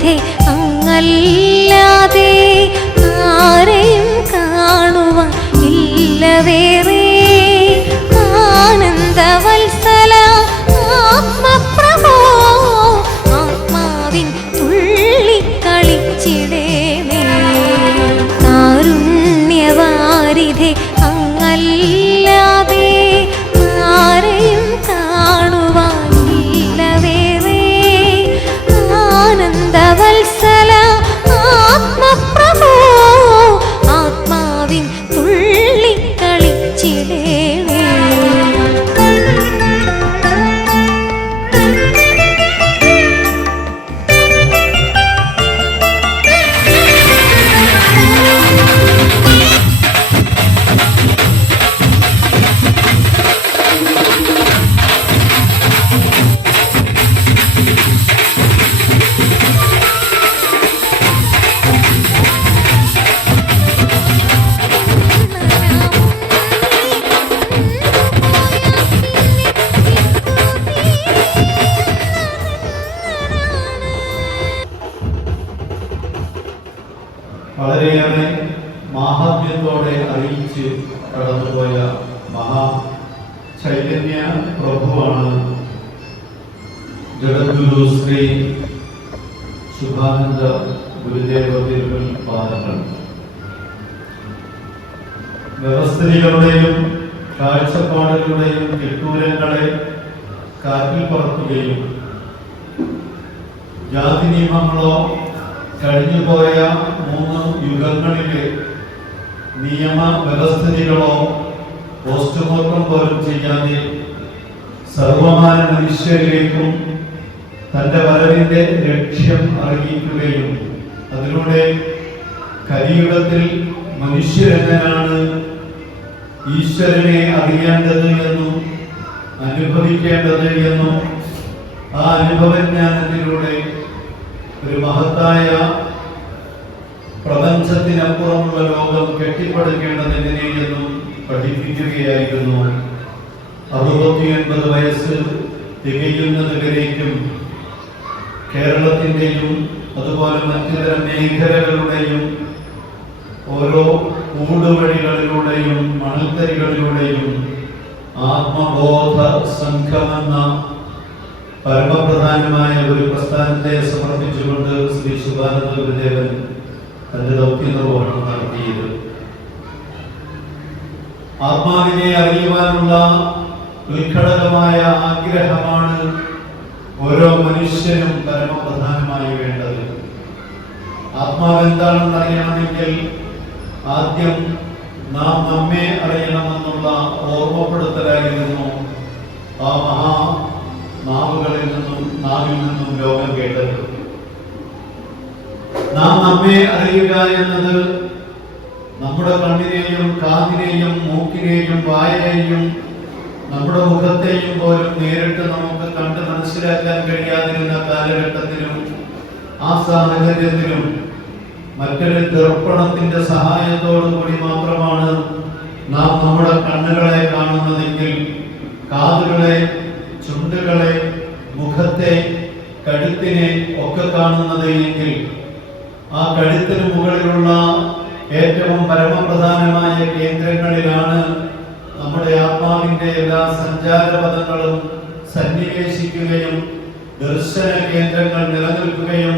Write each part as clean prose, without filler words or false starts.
വാരിധേ അങ്ങല്ലാതെ ആരെയും കാണുവാൻ ഇല്ല വേറെ. ആനന്ദവത്സല ആത്മപ്രഭോ ആത്മാവിൻ തുള്ളിക്കളിച്ചിടേണേ. കാരുണ്യവാരിധേ അങ്ങല്ലാതെ ആരെയും കാണുവാൻ ഇല്ല വേറെ. ആനന്ദവത്സല ആത്മപ്രഭോ ആത്മാവിൻ തുള്ളിക്കളിച്ചിടേണേ. വളരെയേറെ മാഹാത്മ്യത്തോടെ അറിയിച്ച് കടന്നുപോയ മഹാ ചൈതന്യ പ്രഭുവാണ് ജഗദ്ഗുരു ശ്രീ ശുഭാനന്ദ ഗുരുദേവ തിരുവൽ പാദങ്ങൾ. വ്യവസ്ഥിതികളുടെയും കാഴ്ചപ്പാടുകളുടെയും കെട്ടൂരങ്ങളെ കാറ്റിൽ പറത്തുകയും ജാതി നിയമങ്ങളോ കഴിഞ്ഞുപോയ 3 യുഗങ്ങളിലെ നിയമ വ്യവസ്ഥിതികളോ പോസ്റ്റ്മോർട്ടം പോലും ചെയ്യാതെ സർവമാന മനുഷ്യരിലേക്കും തൻ്റെ വരവിൻ്റെ ലക്ഷ്യം അറിയിക്കുകയും അതിലൂടെ കലിയുഗത്തിൽ മനുഷ്യരെങ്ങനാണ് ഈശ്വരനെ അറിയേണ്ടത് എന്നും അനുഭവിക്കേണ്ടത് എന്നും ആ അനുഭവജ്ഞാനത്തിലൂടെ ഒരു മഹത്തായ പ്രപഞ്ചത്തിനപ്പുറമുള്ള ലോകം കെട്ടിപ്പടുക്കേണ്ടതെങ്ങനെയെന്നും പഠിപ്പിക്കുകയായിരുന്നു. 69 വയസ്സ് തികയുന്നതുവരേക്കും കേരളത്തിൻ്റെയും അതുപോലെ മറ്റുതര മേഖലകളുടെയും ഓരോ ഊടുവഴികളിലൂടെയും മണൽത്തരികളിലൂടെയും ആത്മബോധ സംഘമെന്ന പരമപ്രധാനമായ ഒരു പ്രസ്ഥാനത്തെ സമർപ്പിച്ചുകൊണ്ട് ശ്രീ ശുഭാനന്ദ ഗുരുദേവൻ തന്റെ ദൗത്യ നിർവഹണം നടത്തിയത്. ആത്മാവിനെ അറിയുവാനുള്ള ഉത്കടകമായ ആഗ്രഹമാണ് ഓരോ മനുഷ്യനും പരമപ്രധാനമായി വേണ്ടത്. ആത്മാവ് എന്താണെന്ന് അറിയണമെങ്കിൽ ആദ്യം നാം നമ്മെ അറിയണമെന്നുള്ള ഓർമ്മപ്പെടുത്തലായിരുന്നു ആ മഹാ നാവിൽ നിന്നും ലോകം കേട്ടത്. നാം നമ്മെ അറിയുക എന്നത് നമ്മുടെ കണ്ണിനെയും കാതിനെയും മൂക്കിനെയും വായനെയും നമ്മുടെ മുഖത്തെയും പോലും നേരിട്ട് നമുക്ക് കണ്ട് മനസ്സിലാക്കാൻ കഴിയാതിരുന്ന കാലഘട്ടത്തിലും ആ സാഹചര്യത്തിലും മറ്റൊരു ദർപ്പണത്തിന്റെ സഹായത്തോടുകൂടി മാത്രമാണ് നാം നമ്മുടെ കണ്ണുകളെ കാണുന്നതെങ്കിൽ കാതുകളെ, ചുണ്ടുകളെ, മുഖത്തെ, കഴുത്തിനെ ഒക്കെ കാണുന്നത് എങ്കിൽ ആ കഴുത്തിന് മുകളിലുള്ള ഏറ്റവും പരമപ്രധാനമായ കേന്ദ്രങ്ങളിലാണ് നമ്മുടെ ആത്മാവിന്റെ എല്ലാ സഞ്ചാരപഥങ്ങളും സന്നിവേശിക്കുകയും ദർശന കേന്ദ്രങ്ങൾ നിലനിൽക്കുകയും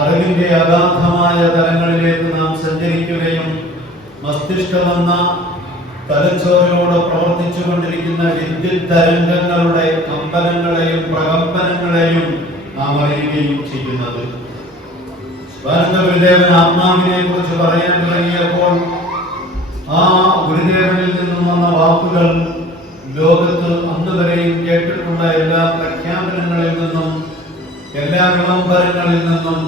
അറിവിന്റെ അഗാധമായ തലങ്ങളിലേക്ക് നാം സഞ്ചരിക്കുകയും മസ്തിഷ്കമെന്ന തലച്ചോറിലൂടെ പ്രവർത്തിച്ചുകൊണ്ടിരിക്കുന്ന വിദ്യുത് തരംഗങ്ങളുടെ കമ്പനങ്ങളെയും പ്രകമ്പനങ്ങളെയും നാം അറിയുകയും ചെയ്യുന്നത്. ഗുരുദേവൻ ആത്മാവിനെ കുറിച്ച് പറയാൻ തുടങ്ങിയപ്പോൾ ആ ഗുരുദേവനിൽ നിന്നും വന്ന വാക്കുകൾ ലോകത്ത് അന്ന് വരെയും കേട്ടിട്ടുള്ള എല്ലാ പ്രഖ്യാപനങ്ങളിൽ നിന്നും എല്ലാ വിളംബരങ്ങളിൽ നിന്നും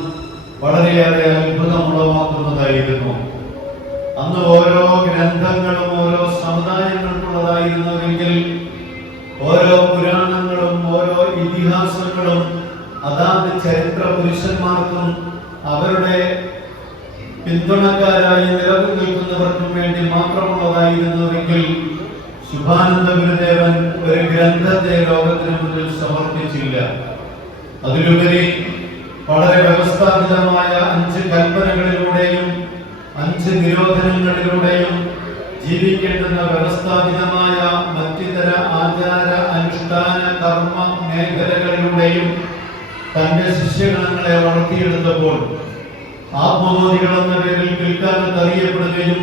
വളരെയേറെ അത്ഭുതമുളവാക്കുന്നതായിരുന്നു. അന്ന് ഓരോ ഗ്രന്ഥങ്ങളും ഓരോ സമുദായങ്ങൾക്കുള്ളതായിരുന്നുവെങ്കിൽ ഓരോ പുരാണങ്ങളും ഓരോ ഇതിഹാസങ്ങളും അതാത് ചരിത്ര പുരുഷന്മാർക്കും അവരുടെ പിന്തുണക്കാരായി നിലനിൽക്കുന്നവർക്കും വേണ്ടി മാത്രമുള്ളതായിരുന്നുവെങ്കിൽ ശുഭാനന്ദ ഗുരുദേവൻ ഒരു ഗ്രന്ഥത്തെ ലോകത്തിന് മുന്നിൽ സമർപ്പിച്ചില്ല. അതിലുപരി വളരെ വ്യവസ്ഥാപിതമായ 5 കൽപ്പനകളിലൂടെയും 5 നിരോധനങ്ങളിലൂടെയും ജീവിക്കേണ്ടുന്ന വ്യവസ്ഥാപിതമായ മറ്റിതര ആചാര അനുഷ്ഠാന കർമ്മ മേഖലകളിലൂടെയും തന്റെ ശിഷ്യഗണങ്ങളെ വളർത്തിയെടുത്തപ്പോൾ ആത്മബോധികൾ എന്ന പേരിൽ പിൽക്കാലത്ത് അറിയപ്പെടുകയും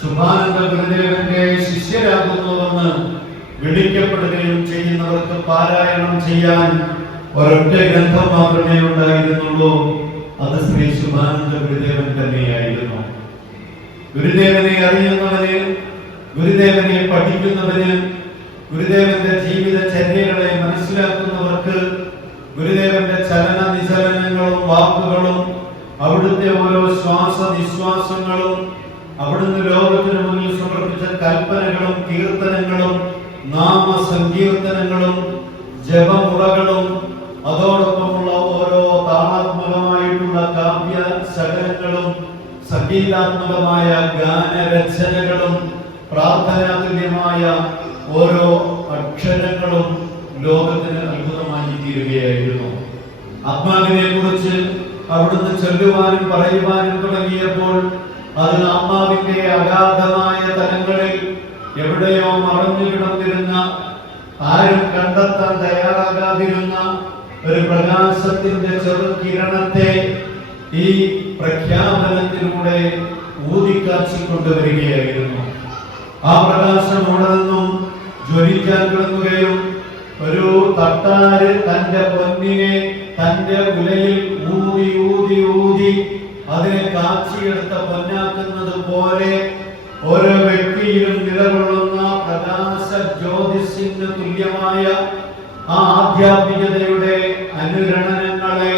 ശുഭാനന്ദ ഗുരുദേവന്റെ ശിഷ്യരാകുന്നുവെന്ന് വിളിക്കപ്പെടുകയും ചെയ്യുന്നവർക്ക് പാരായണം ചെയ്യാൻ ഒരൊറ്റ ഗ്രന്ഥം മാത്രമേ ഉണ്ടായിരുന്നുള്ളൂ. അത് ശ്രീ ശുഭാനന്ദ ഗുരുദേവൻ തന്നെയായിരുന്നു. ഗുരുദേവനെ അറിയുന്നവന്, ഗുരുദേവനെ പഠിക്കുന്നവന്, ഗുരുദേവന്റെ ജീവിതചര്യകളെ മനസ്സിലാക്കുന്നവർക്ക് ഗുരുദേവന്റെ ചലന നിചലനങ്ങളും വാക്കുകളും അവിടുത്തെ ഓരോ ശ്വാസ നിശ്വാസങ്ങളും അവിടുന്ന് ലോകത്തിന് മുന്നിൽ സമർപ്പിച്ച കൽപ്പനകളും കീർത്തനങ്ങളും നാമസങ്കീർത്തനങ്ങളും ജപമുറകളും അതോടൊപ്പമുള്ള ഓരോ താളാത്മകമായിട്ടുള്ള കാവ്യ ശകലങ്ങളും സംഗീതാത്മകമായ ഗാനരചനകളും പ്രാർത്ഥനാതുല്യമായ ഓരോ അക്ഷരങ്ങളും ലോകത്തിന് അത്ഭുതമായി തീരുകയായിരുന്നു. ആത്മാവിനെ കുറിച്ച് അവിടുന്ന് ചൊല്ലുവാനും പറയുവാനും തുടങ്ങിയപ്പോൾ അത് ആത്മാവിന്റെ അഗാധമായ തലങ്ങളിൽ എവിടെയോ മറഞ്ഞു കിടന്നിരുന്ന, ആരും കണ്ടെത്താൻ തയ്യാറാകാതിരുന്ന ഒരു പ്രകാശത്തിന്റെ ചെറുകിരണത്തെ ഈ പ്രഖ്യാപനത്തിലൂടെ ഊതിക്കാച്ചിക്കൊണ്ടുവരികയായിരുന്നു. ആ പ്രകാശം അവിടെ നിന്നും ജ്വലിക്കാൻ തുടങ്ങുകയും ഒരു തട്ടാര് തന്റെ പൊന്നിനെ തന്റെ ഉലയിൽ ഊതി ഊതി ഊതി അതിനെ കാച്ചിയെടുത്ത പൊന്നാക്കുന്നത് പോലെ ഓരോ വ്യക്തിയിലും നിലകൊള്ളുന്ന പ്രകാശ ജ്യോതിസിന് തുല്യമായ ആ ആധ്യാത്മികതയുടെ അനുരണനങ്ങളെ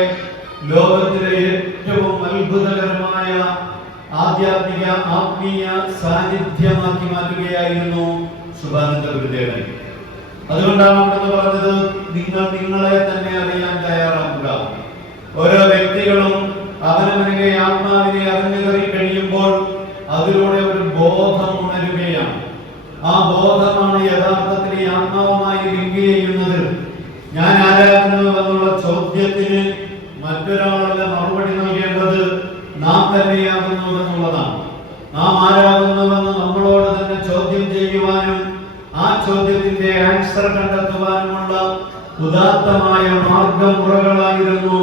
ലോകത്തിലെ ഏറ്റവും അത്ഭുതകരമായ ആധ്യാത്മിക ആത്മീയ സാന്നിധ്യമാക്കി മാറ്റുകയായിരുന്നു ശുഭാനന്ദ ഗുരുദേവൻ. അതുകൊണ്ടാണ് അവിടുന്ന് പറഞ്ഞത്, നിങ്ങൾ നിങ്ങളെ തന്നെ അറിയാൻ തയ്യാറാക്കുക. ഓരോ വ്യക്തികളും അവനവനെ ആത്മാവിനെ അറിഞ്ഞു കഴിയുമ്പോൾ അതിലൂടെ ഒരു ബോധം ഉണരുകയാണ്. ആ ബോധമാണ് യഥാർത്ഥത്തിൽ ഈ ആത്മാവുമായി ലിങ്ക് ചെയ്യുന്നത്. ഞാൻ ആരാകുന്നു എന്നുള്ള ചോദ്യത്തിന് മറ്റൊരാളല്ല മറുപടി നൽകേണ്ടത്, നാം തന്നെയാകുന്നു എന്നുള്ളതാണ്. നാം ആരാകുന്നുവെന്ന് നമ്മളോട് തന്നെ ചോദ്യം ചെയ്യുവാനും ആ ചോദ്യത്തിന്റെ ആൻസർ കണ്ടെത്തുവാനുമുള്ള ഉദാത്തമായ മാർഗമുറകളായിരുന്നു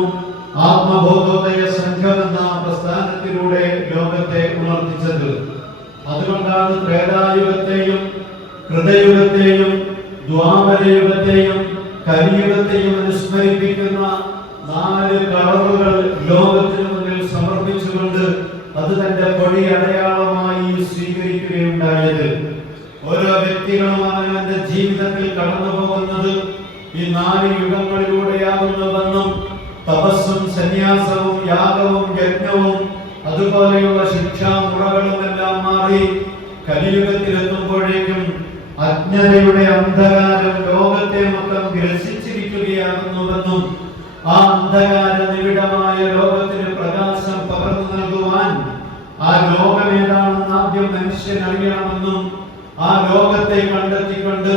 ആത്മബോധോദയ സംഘം എന്ന പ്രസ്ഥാനത്തിലൂടെ ലോകത്തെ ഉണർത്തിച്ചത്. അതുകൊണ്ടാണ് ത്രേതായുഗത്തെയും കൃതയുഗത്തെയും ദ്വാപരയുഗത്തെയും കലിയുഗത്തെയും അനുസ്മരിപ്പിക്കുന്ന 4 കളറുകൾ ലോകത്തിന് മുന്നിൽ സമർപ്പിച്ചുകൊണ്ട് അത് തന്റെ കൊടി അടയാളമായി സ്വീകരിക്കുകയുണ്ടായത്. ഓരോ വ്യക്തികളും അവനവന്റെ ജീവിതത്തിൽ കടന്നു പോകുന്നത് ഈ 4 യുഗങ്ങളിലൂടെയാകുന്നുവെന്നും തപസ്സും സന്യാസവും യാഗവും യജ്ഞവും അതുപോലെയുള്ള ശിക്ഷാമുറകളും എല്ലാം മാറി കലിയുഗത്തിലെത്തുമ്പോഴേക്കും അജ്ഞതയുടെ അന്ധകാരം ലോകത്തെ മൊത്തം ഗ്രസിച്ചിരിക്കുകയാകുന്നുവെന്നും ആ അന്ധകാര നിബിഡമായ ലോകത്തിന് പ്രകാശം പകർന്നു നൽകുവാൻ ആ ലോകം ഏതാണെന്ന് ആദ്യം മനുഷ്യൻ അറിയണമെന്നും ആ ലോകത്തെ കണ്ടെത്തിക്കൊണ്ട്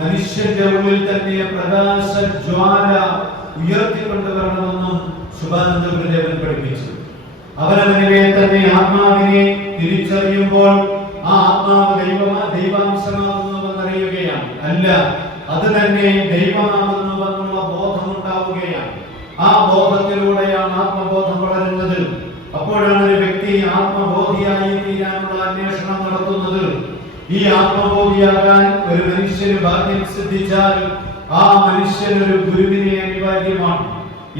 മനുഷ്യന്റെ ഉള്ളിൽ തന്നെ പ്രകാശ ജ്വാല ഉയർത്തിക്കൊണ്ടുവരണമെന്നും ശുഭാനന്ദ ഗുരുദേവൻ പഠിപ്പിച്ചു. അവനവനെ തന്നെ ആത്മാവിനെ തിരിച്ചറിയുമ്പോൾ ആ ആത്മാവ് ദൈവാംശമാകുന്നുവെന്നറിയുകയാണ്. അല്ല, അത് തന്നെ ദൈവമാകുന്നുവെന്നുള്ള ബോധമുണ്ടാവുകയാണ്. ആ ബോധത്തിലൂടെയാണ് ആത്മബോധം വളരുന്നത്. അപ്പോഴാണ് ഒരു വ്യക്തി ആത്മബോധിയായി തീരാനുള്ള അന്വേഷണം നടത്തുന്നത്. ഈ ആത്മബോധിയാകാൻ ഒരു മനുഷ്യന് ഭാഗ്യം സിദ്ധിച്ചാൽ ആ മനുഷ്യനൊരു ഗുരുവിനെ അനിവാര്യമാണ്.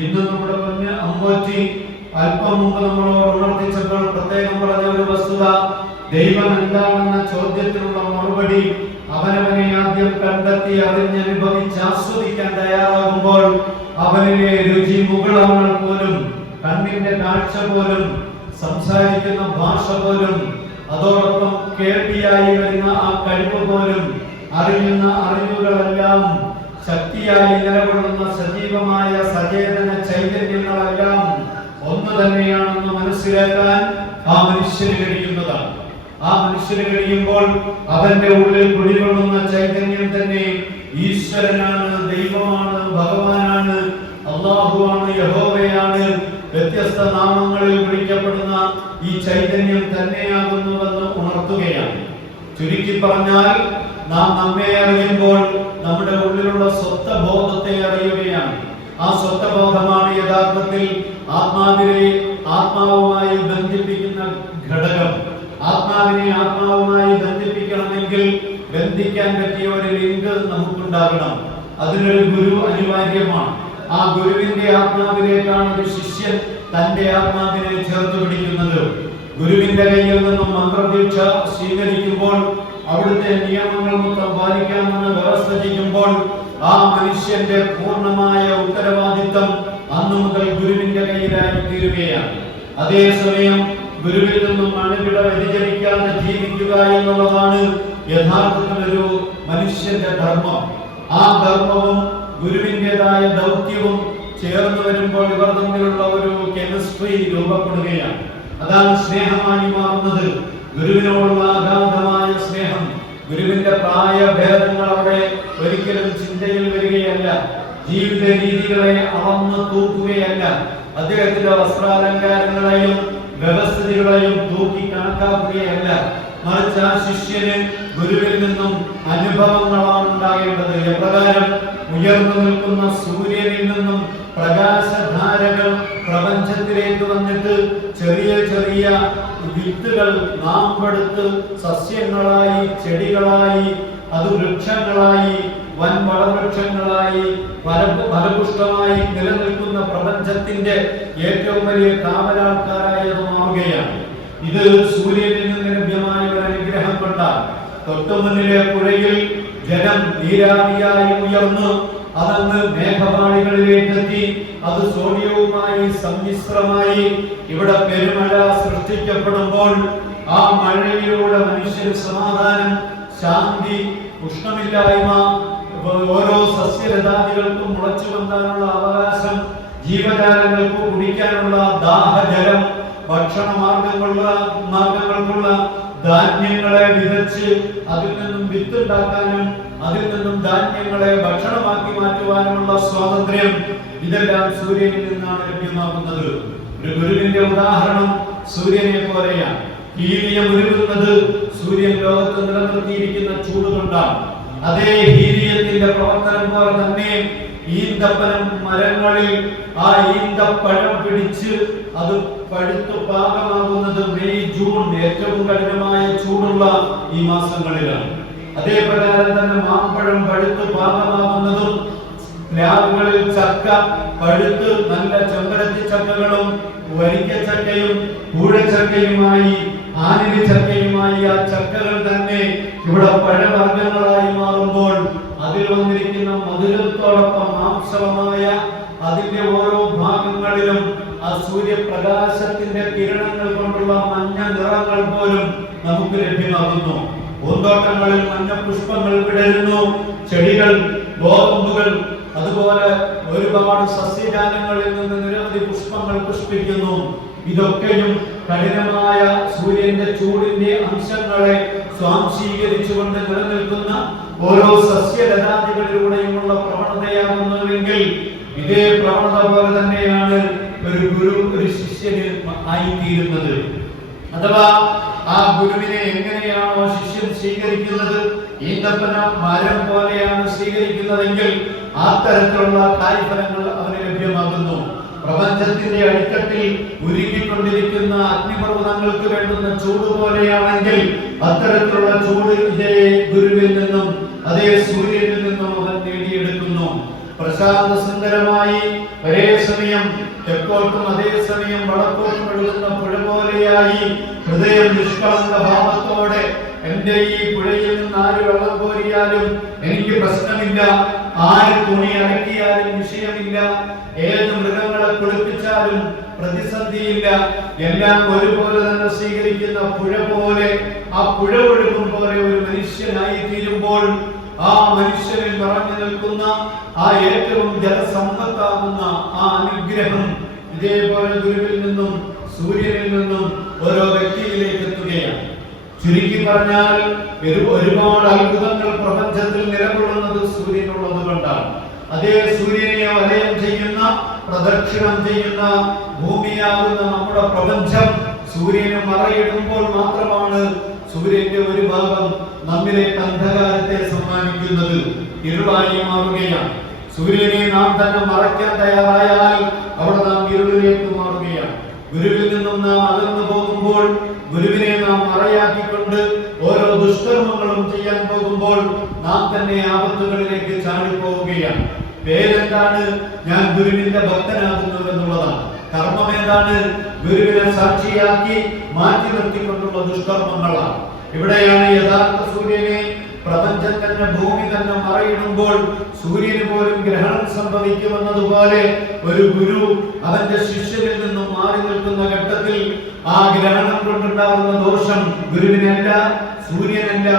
ഇന്ന് നമ്മുടെ മുന്നിൽ അമ്പോറ്റി അല്പം മുമ്പ് നമ്മളോട് ഉണർത്തിച്ചപ്പോൾ പ്രത്യേകം പറഞ്ഞ ഒരു വസ്തുത, ദൈവം എന്താണെന്ന ചോദ്യത്തിനുള്ള മറുപടി അവനവനെ ആദ്യം കണ്ടെത്തി അറിഞ്ഞനുഭവിച്ച് ആസ്വദിക്കാൻ തയ്യാറാകുമ്പോൾ അവനിലെ രുചി മുകളങ്ങൾ പോലും, കണ്ണിന്റെ കാഴ്ച പോലും, സംസാരിക്കുന്ന ഭാഷ പോലും, അതോടൊപ്പം കേൾവിയായി വരുന്ന ആ കഴിവ് പോലും, അറിയുന്ന അറിവുകളെല്ലാം ശക്തിയായി നിലകൊള്ളുന്ന സജീവമായ സചേതന ചൈതന്യങ്ങളെല്ലാം ഒന്ന് തന്നെയാണെന്ന് മനസ്സിലാക്കാൻ ആ മനുഷ്യന് കഴിയുന്നതാണ്. ആ മനുഷ്യന് കഴിയുമ്പോൾ അവന്റെ ഉള്ളിൽ കുടികൊള്ളുന്ന ചൈതന്യം തന്നെ ഈശ്വരനാണ്, ദൈവമാണ്, ഭഗവാനാണ്, അല്ലാഹു അല്ലാഹുവാണ്, യഹോവയാണ്, വ്യത്യസ്ത നാമങ്ങളിൽ വിളിക്കപ്പെടുന്ന ഈ ചൈതന്യം തന്നെയാകുന്നുവെന്ന് ഉണർത്തുകയാണ്. ചുരുക്കി പറഞ്ഞാൽ നാം നമ്മെ അറിയുമ്പോൾ നമ്മുടെ ഉള്ളിലുള്ള സ്വത്വബോധത്തെ അറിയുകയാണ്. ആ സ്വത്വബോധമാണ് യഥാർത്ഥത്തിൽ ആത്മാവുമായി ബന്ധിപ്പിക്കുന്ന ഘടകം. ആത്മാവിനെ ആത്മാവുമായി ബന്ധിപ്പിക്കണമെങ്കിൽ ബന്ധിക്കാൻ പറ്റിയ ഒരു ലിങ്ക് നമുക്കുണ്ടാകണം. അതിനൊരു ഗുരു അനിവാര്യമാണ്. ആ ഗുരുവിന്റെ ആത്മാവിലേക്കാണ് ഒരു ശിഷ്യൻ തന്റെ ആത്മാവിനെ ചേർത്ത് പിടിക്കുന്നത്. ഗുരുവിന്റെ കയ്യിൽ നിന്നും മന്ത്രദീക്ഷ സ്വീകരിക്കുമ്പോൾ, അവിടുത്തെ നിയമങ്ങൾ മൊത്തം പാലിക്കാമെന്ന് വ്യവസ്ഥ ചെയ്യുമ്പോൾ, ആ മനുഷ്യന്റെ പൂർണ്ണമായ ഉത്തരവാദിത്വം അന്നു മുതൽ ഗുരുവിന്റെ കയ്യിലായി തീരുകയാണ്. അതേസമയം ഗുരുവിൽ നിന്നും അണുകിട വ്യതിചലിക്കാതെ ജീവിക്കുക എന്നുള്ളതാണ് യഥാർത്ഥത്തിൽ ഒരു മനുഷ്യന്റെ ധർമ്മം. ആ ധർമ്മവും ഗുരുവിൻ്റെതായ ദൗത്യവും ചേർന്ന് വരുമ്പോൾ ഇവർ തമ്മിലുള്ള ഒരു കെമിസ്ട്രി രൂപപ്പെടുകയാണ്. അതാണ് സ്നേഹമായി മാറുന്നത്. ഗുരുവിനോടുള്ള അഗാധമായ സ്നേഹം. ഗുരുവിന്റെ പ്രായഭേദങ്ങൾ അവിടെ ഒരിക്കലും ചിന്തയിൽ വരികയല്ല. ജീവിത രീതികളെ അളന്ന് തൂക്കുകയല്ല. അദ്ദേഹത്തിന്റെ വസ്ത്രാലങ്കാരങ്ങളെയും വ്യവസ്ഥിതികളെയും തൂക്കി കണക്കാക്കുകയല്ല. മറിച്ച് ആ ശിഷ്യന് ഗുരുവിൽ നിന്നും അനുഭവങ്ങളാണ് ഉണ്ടാകേണ്ടത്. എപ്രകാരം ഉയർന്നു നിൽക്കുന്ന സൂര്യനിൽ നിന്നും പ്രകാശധാരകൾ പ്രപഞ്ചത്തിലേക്ക് വന്നിട്ട് ചെറിയ ചെറിയ വിത്തുകൾ നാമ്പെടുത്ത് സസ്യങ്ങളായി, ചെടികളായി, അത് വൃക്ഷങ്ങളായി, വൻ വളവൃക്ഷങ്ങളായി, ഫലപുഷ്ടമായി നിലനിൽക്കുന്ന പ്രപഞ്ചത്തിന്റെ ഏറ്റവും വലിയ കാവലാൾക്കാരായി അത് മാറുകയാണ്. ഇത് സൂര്യനിൽ നിന്ന് ലഭ്യമായ ഒരു അനുഗ്രഹം കൊണ്ടാണ്. തൊട്ടുമുന്നിലെ പുഴയിൽ ജലം നീരാവിയായി ഉയർന്ന് അതങ്ങ് മേഘപാളികളിലേക്കെത്തി അത് സോഡിയവുമായി സമ്മിശ്രമായി ഇവിടെ പെരുമഴ സൃഷ്ടിക്കപ്പെടുമ്പോൾ ആ മഴയിലൂടെ മനുഷ്യന് സമാധാനം, ശാന്തി, ഉഷ്ണമില്ലായ്മ, ഓരോ സസ്യലതാദികൾക്കും മുളച്ചു വന്നാനുള്ള അവകാശം, ജീവജാലങ്ങൾക്ക് കുടിക്കാനുള്ള ദാഹജലം, ഭക്ഷണ മാർഗങ്ങൾക്കുള്ള ധാന്യങ്ങളെ വിതച്ച് അതിൽ നിന്നും വിത്തുണ്ടാക്കാനും അതിൽ നിന്നും ധാന്യങ്ങളെ ഭക്ഷണമാക്കി മാറ്റുവാനുമുള്ള സ്വാതന്ത്ര്യം, ഇതെല്ലാം സൂര്യനിൽ നിന്നാണ് ലഭ്യമാകുന്നത്. ഒരു ഗുരുവിന്റെ ഉദാഹരണം സൂര്യനെ പോലെയാണ്. ഹീലിയം ഉരുകുന്നത് സൂര്യൻ ലോകത്ത് നിലനിർത്തിയിരിക്കുന്ന ചൂട് കൊണ്ടാണ്. അതേ ഹീലിയത്തിന്റെ പ്രവർത്തനം പോലെ തന്നെ ഈന്തപ്പനം മരങ്ങളിൽ ആ ഈന്തപ്പഴം പിടിച്ച് അത് പഴുത്തു പാകമാകുന്നത് മെയ്, ജൂൺ ഏറ്റവും കഠിനമായ ചൂടുള്ള ഈ മാസങ്ങളിലാണ്. അതേപ്രകാരം തന്നെ മാമ്പഴം പഴുത്തു പാകമാകുന്നതും പ്ലാവുകളിൽ ചക്ക പഴുത്ത് നല്ല ചെമ്പരത്തി ചക്കകളും വരിക്കച്ചക്കയും കൂഴച്ചക്കയുമായി, ആനിലി ചക്കയുമായി ആ ചക്കകൾ തന്നെ ഇവിടെ പഴവർഗ്ഗങ്ങളായി മാറുമ്പോൾ അതിൽ വന്നിരിക്കുന്ന മധുരത്തോടൊപ്പം മാംസമായ അതിന്റെ ഓരോ ഭാഗങ്ങളിലും ആ സൂര്യപ്രകാശത്തിന്റെ കിരണങ്ങൾ കൊണ്ടുള്ള മഞ്ഞ നിറങ്ങൾ പോലും നമുക്ക് ലഭ്യമാകുന്നു. പൂന്തോട്ടങ്ങളിൽ മഞ്ഞ പുഷ്പങ്ങൾ വിടരുന്നു, ചെടികൾ, ഗോതമ്പുകൾ, അതുപോലെ ഒരുപാട് സസ്യജാലങ്ങളിൽ നിന്ന് നിരവധി പുഷ്പങ്ങൾ പുഷ്പിക്കുന്നു. ഇതൊക്കെയും കഠിനമായ സൂര്യന്റെ ചൂടിന്റെ അംശങ്ങളെ സ്വാംശീകരിച്ചുകൊണ്ട് നിലനിൽക്കുന്ന ഓരോ സസ്യലതാദികളിലൂടെയുമുള്ള പ്രവണതയാകുന്നുവെങ്കിൽ ഇതേ പ്രവണത പോലെ തന്നെയാണ് ഒരു ഗുരു ഒരു ശിഷ്യന് ആയിത്തീരുന്നത്. അഥവാ ആ ഗുരുവിനെ എങ്ങനെയാണോ ശിഷ്യൻ സ്വീകരിക്കുന്നത്, ഈന്തപ്പന മരം പോലെയാണ് സ്വീകരിക്കുന്നതെങ്കിൽ ആ തരത്തിലുള്ള കായ്ഫലങ്ങൾ അവന് ലഭ്യമാകുന്നു. പ്രപഞ്ചത്തിന്റെ അടിത്തട്ടിൽ ഉരുകിക്കൊണ്ടിരിക്കുന്ന അഗ്നിപർവ്വതങ്ങൾക്ക് വേണ്ടുന്ന ചൂട് പോലെയാണെങ്കിൽ അത്തരത്തിലുള്ള ചൂട് ഇതേ ഗുരുവിൽ നിന്നും അതേ സൂര്യനിൽ നിന്നും അവൻ നേടിയെടുക്കുന്നു. പ്രശാന്ത സുന്ദരമായി ഒരേ സമയം തെക്കോട്ടും അതേ സമയം വടക്കോട്ടും ഒഴുകുന്ന പുഴ പോലെയായി ഹൃദയം നിഷ്കളങ്ക ഭാവത്തോടെ എന്റെ ഈ പുഴയിൽ നിന്ന് ആര് വെള്ളം കോരിയാലും എനിക്ക് പ്രശ്നമില്ല, ആര് തുണി അടക്കിയാലും വിഷയമില്ല, ഏത് മൃഗങ്ങളെ കുളിപ്പിച്ചാലും പ്രതിസന്ധിയില്ല, എല്ലാം ഒരുപോലെ തന്നെ സ്വീകരിക്കുന്ന പുഴ പോലെ ആ പുഴ ഒഴുകും പോലെ ഒരു മനുഷ്യനായി തീരുമ്പോൾ ആ മനുഷ്യനിൽ നിറഞ്ഞു നിൽക്കുന്ന ആ ഏറ്റവും ജലസമ്പത്താകുന്ന ആ അനുഗ്രഹം ഇതേപോലെ ഗുരുവിൽ നിന്നും സൂര്യനിൽ നിന്നും ഓരോ വ്യക്തിയിലേക്ക് എത്തുകയാണ്. ചുരുക്കി പറഞ്ഞാൽ ഒരുപാട് അത്ഭുതങ്ങൾ പ്രപഞ്ചത്തിൽ നിലകൊള്ളുന്നത് സൂര്യനുള്ളത് കൊണ്ടാണ്. അതേ സൂര്യനെ വലയം ചെയ്യുന്ന പ്രദക്ഷിണം ചെയ്യുന്ന ഭൂമിയാകുന്ന നമ്മുടെ പ്രപഞ്ചം സൂര്യന് മറയിടുമ്പോൾ മാത്രമാണ് സൂര്യന്റെ ഒരു ഭാഗം നമ്മിലേക്ക് അന്ധകാരത്തെ സമ്മാനിക്കുന്നത്, ഇരുളായി മാറുകയാണ്. സൂര്യനെ നാം തന്നെ മറയ്ക്കാൻ തയ്യാറായാൽ അവിടെ നാം ഇരുളിലേക്ക് മാറുകയാണ്. ഗുരുവിൽ നിന്നും നാം അകന്നു പോകുമ്പോൾ, ഗുരുവിനെ നാം മറയാക്കിക്കൊണ്ട് ഓരോ ദുഷ്കർമ്മങ്ങളും ചെയ്യാൻ പോകുമ്പോൾ നാം തന്നെ ആപത്തുകളിലേക്ക് ചാടിപ്പോവുകയാണ്. പേരെന്താണ്? ഞാൻ ഗുരുവിന്റെ ഭക്തനാകുന്നു എന്നുള്ളതാണ്. കർമ്മം ഏതാണ്? ഗുരുവിനെ സാക്ഷിയാക്കി മാറ്റി നിർത്തിക്കൊണ്ടുള്ള ദുഷ്കർമ്മങ്ങളാണ്. ഇവിടെയാണ് യഥാർത്ഥ സൂര്യനെ പ്രപഞ്ചം തന്നെ, ഭൂമി തന്നെ മറയിടുമ്പോൾ സൂര്യന് പോലും ഗ്രഹണം സംഭവിക്കുമെന്നതുപോലെ ഒരു ഗുരു അവന്റെ ശിഷ്യനിൽ നിന്നും മാറി നിൽക്കുന്ന ഘട്ടത്തിൽ ആ ഗ്രഹണം കൊണ്ടുണ്ടാകുന്ന ദോഷം ഗുരുവിനല്ല, സൂര്യനല്ല,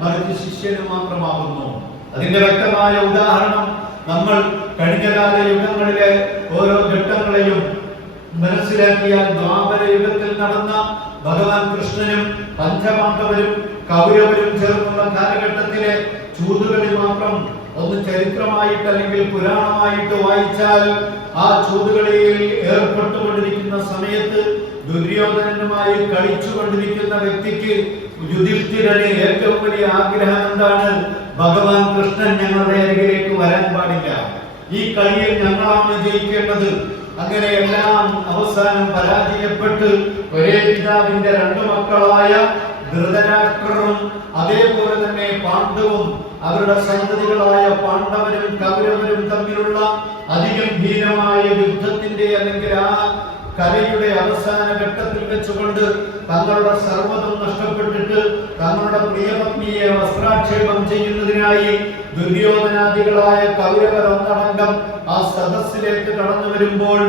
മറിച്ച് ശിഷ്യന് മാത്രമാകുന്നു. അതിന്റെ വ്യക്തമായ ഉദാഹരണം നമ്മൾ കഴിഞ്ഞകാല യുഗങ്ങളിലെ ഓരോ ഘട്ടങ്ങളെയും മനസ്സിലാക്കിയാൽ, ദ്വാപര യുഗത്തിൽ നടന്ന ഭഗവാൻ കൃഷ്ണനും പഞ്ചപാണ്ഡവരും കൗരവരും ചേർന്നുള്ള കാലഘട്ടത്തിലെ ചൂതുകളി മാത്രം ഒന്ന് ചരിത്രമായിട്ട് അല്ലെങ്കിൽ പുരാണമായിട്ട് വായിച്ചാൽ, ആ ചൂതുകളിയിൽ ഏർപ്പെട്ടുകൊണ്ടിരിക്കുന്ന സമയത്ത് ദുര്യോധനനുമായി കളിച്ചുകൊണ്ടിരിക്കുന്ന വ്യക്തിക്ക്, യുധിഷ്ഠിരന് ഏറ്റവും വലിയ ആഗ്രഹം എന്താണ്? ഭഗവാൻ കൃഷ്ണൻ ഞങ്ങളുടെ അരികിലേക്ക് വരാൻ പാടില്ല, ഈ കളിയിൽ ഞങ്ങളാണ് ജയിക്കേണ്ടത്. അങ്ങനെ എല്ലാം അവസാനം പരാജയപ്പെട്ട് ഒരേ പിതാവിന്റെ രണ്ടു മക്കളായ ധൃതരാഷ്ട്രരും അതേപോലെ തന്നെ പാണ്ഡവും അവരുടെ സന്തതികളായ പാണ്ഡവരും കൗരവരും തമ്മിലുള്ള അതിഗംഭീരമായ യുദ്ധത്തിന്റെ അല്ലെങ്കിൽ ആ കലയുടെ അവസാന ഘട്ടത്തിൽ വെച്ചുകൊണ്ട് തങ്ങളുടെ സർവ്വതും നഷ്ടപ്പെട്ടിട്ട് തങ്ങളുടെ പ്രിയപത്നിയെ വസ്ത്രാക്ഷേപം ചെയ്യുന്നതിനായി ദുര്യോധനാദികളായ കൗരവർ ഒന്നടങ്കം ആ സദസ്സിലേക്ക് കടന്നു വരുമ്പോൾ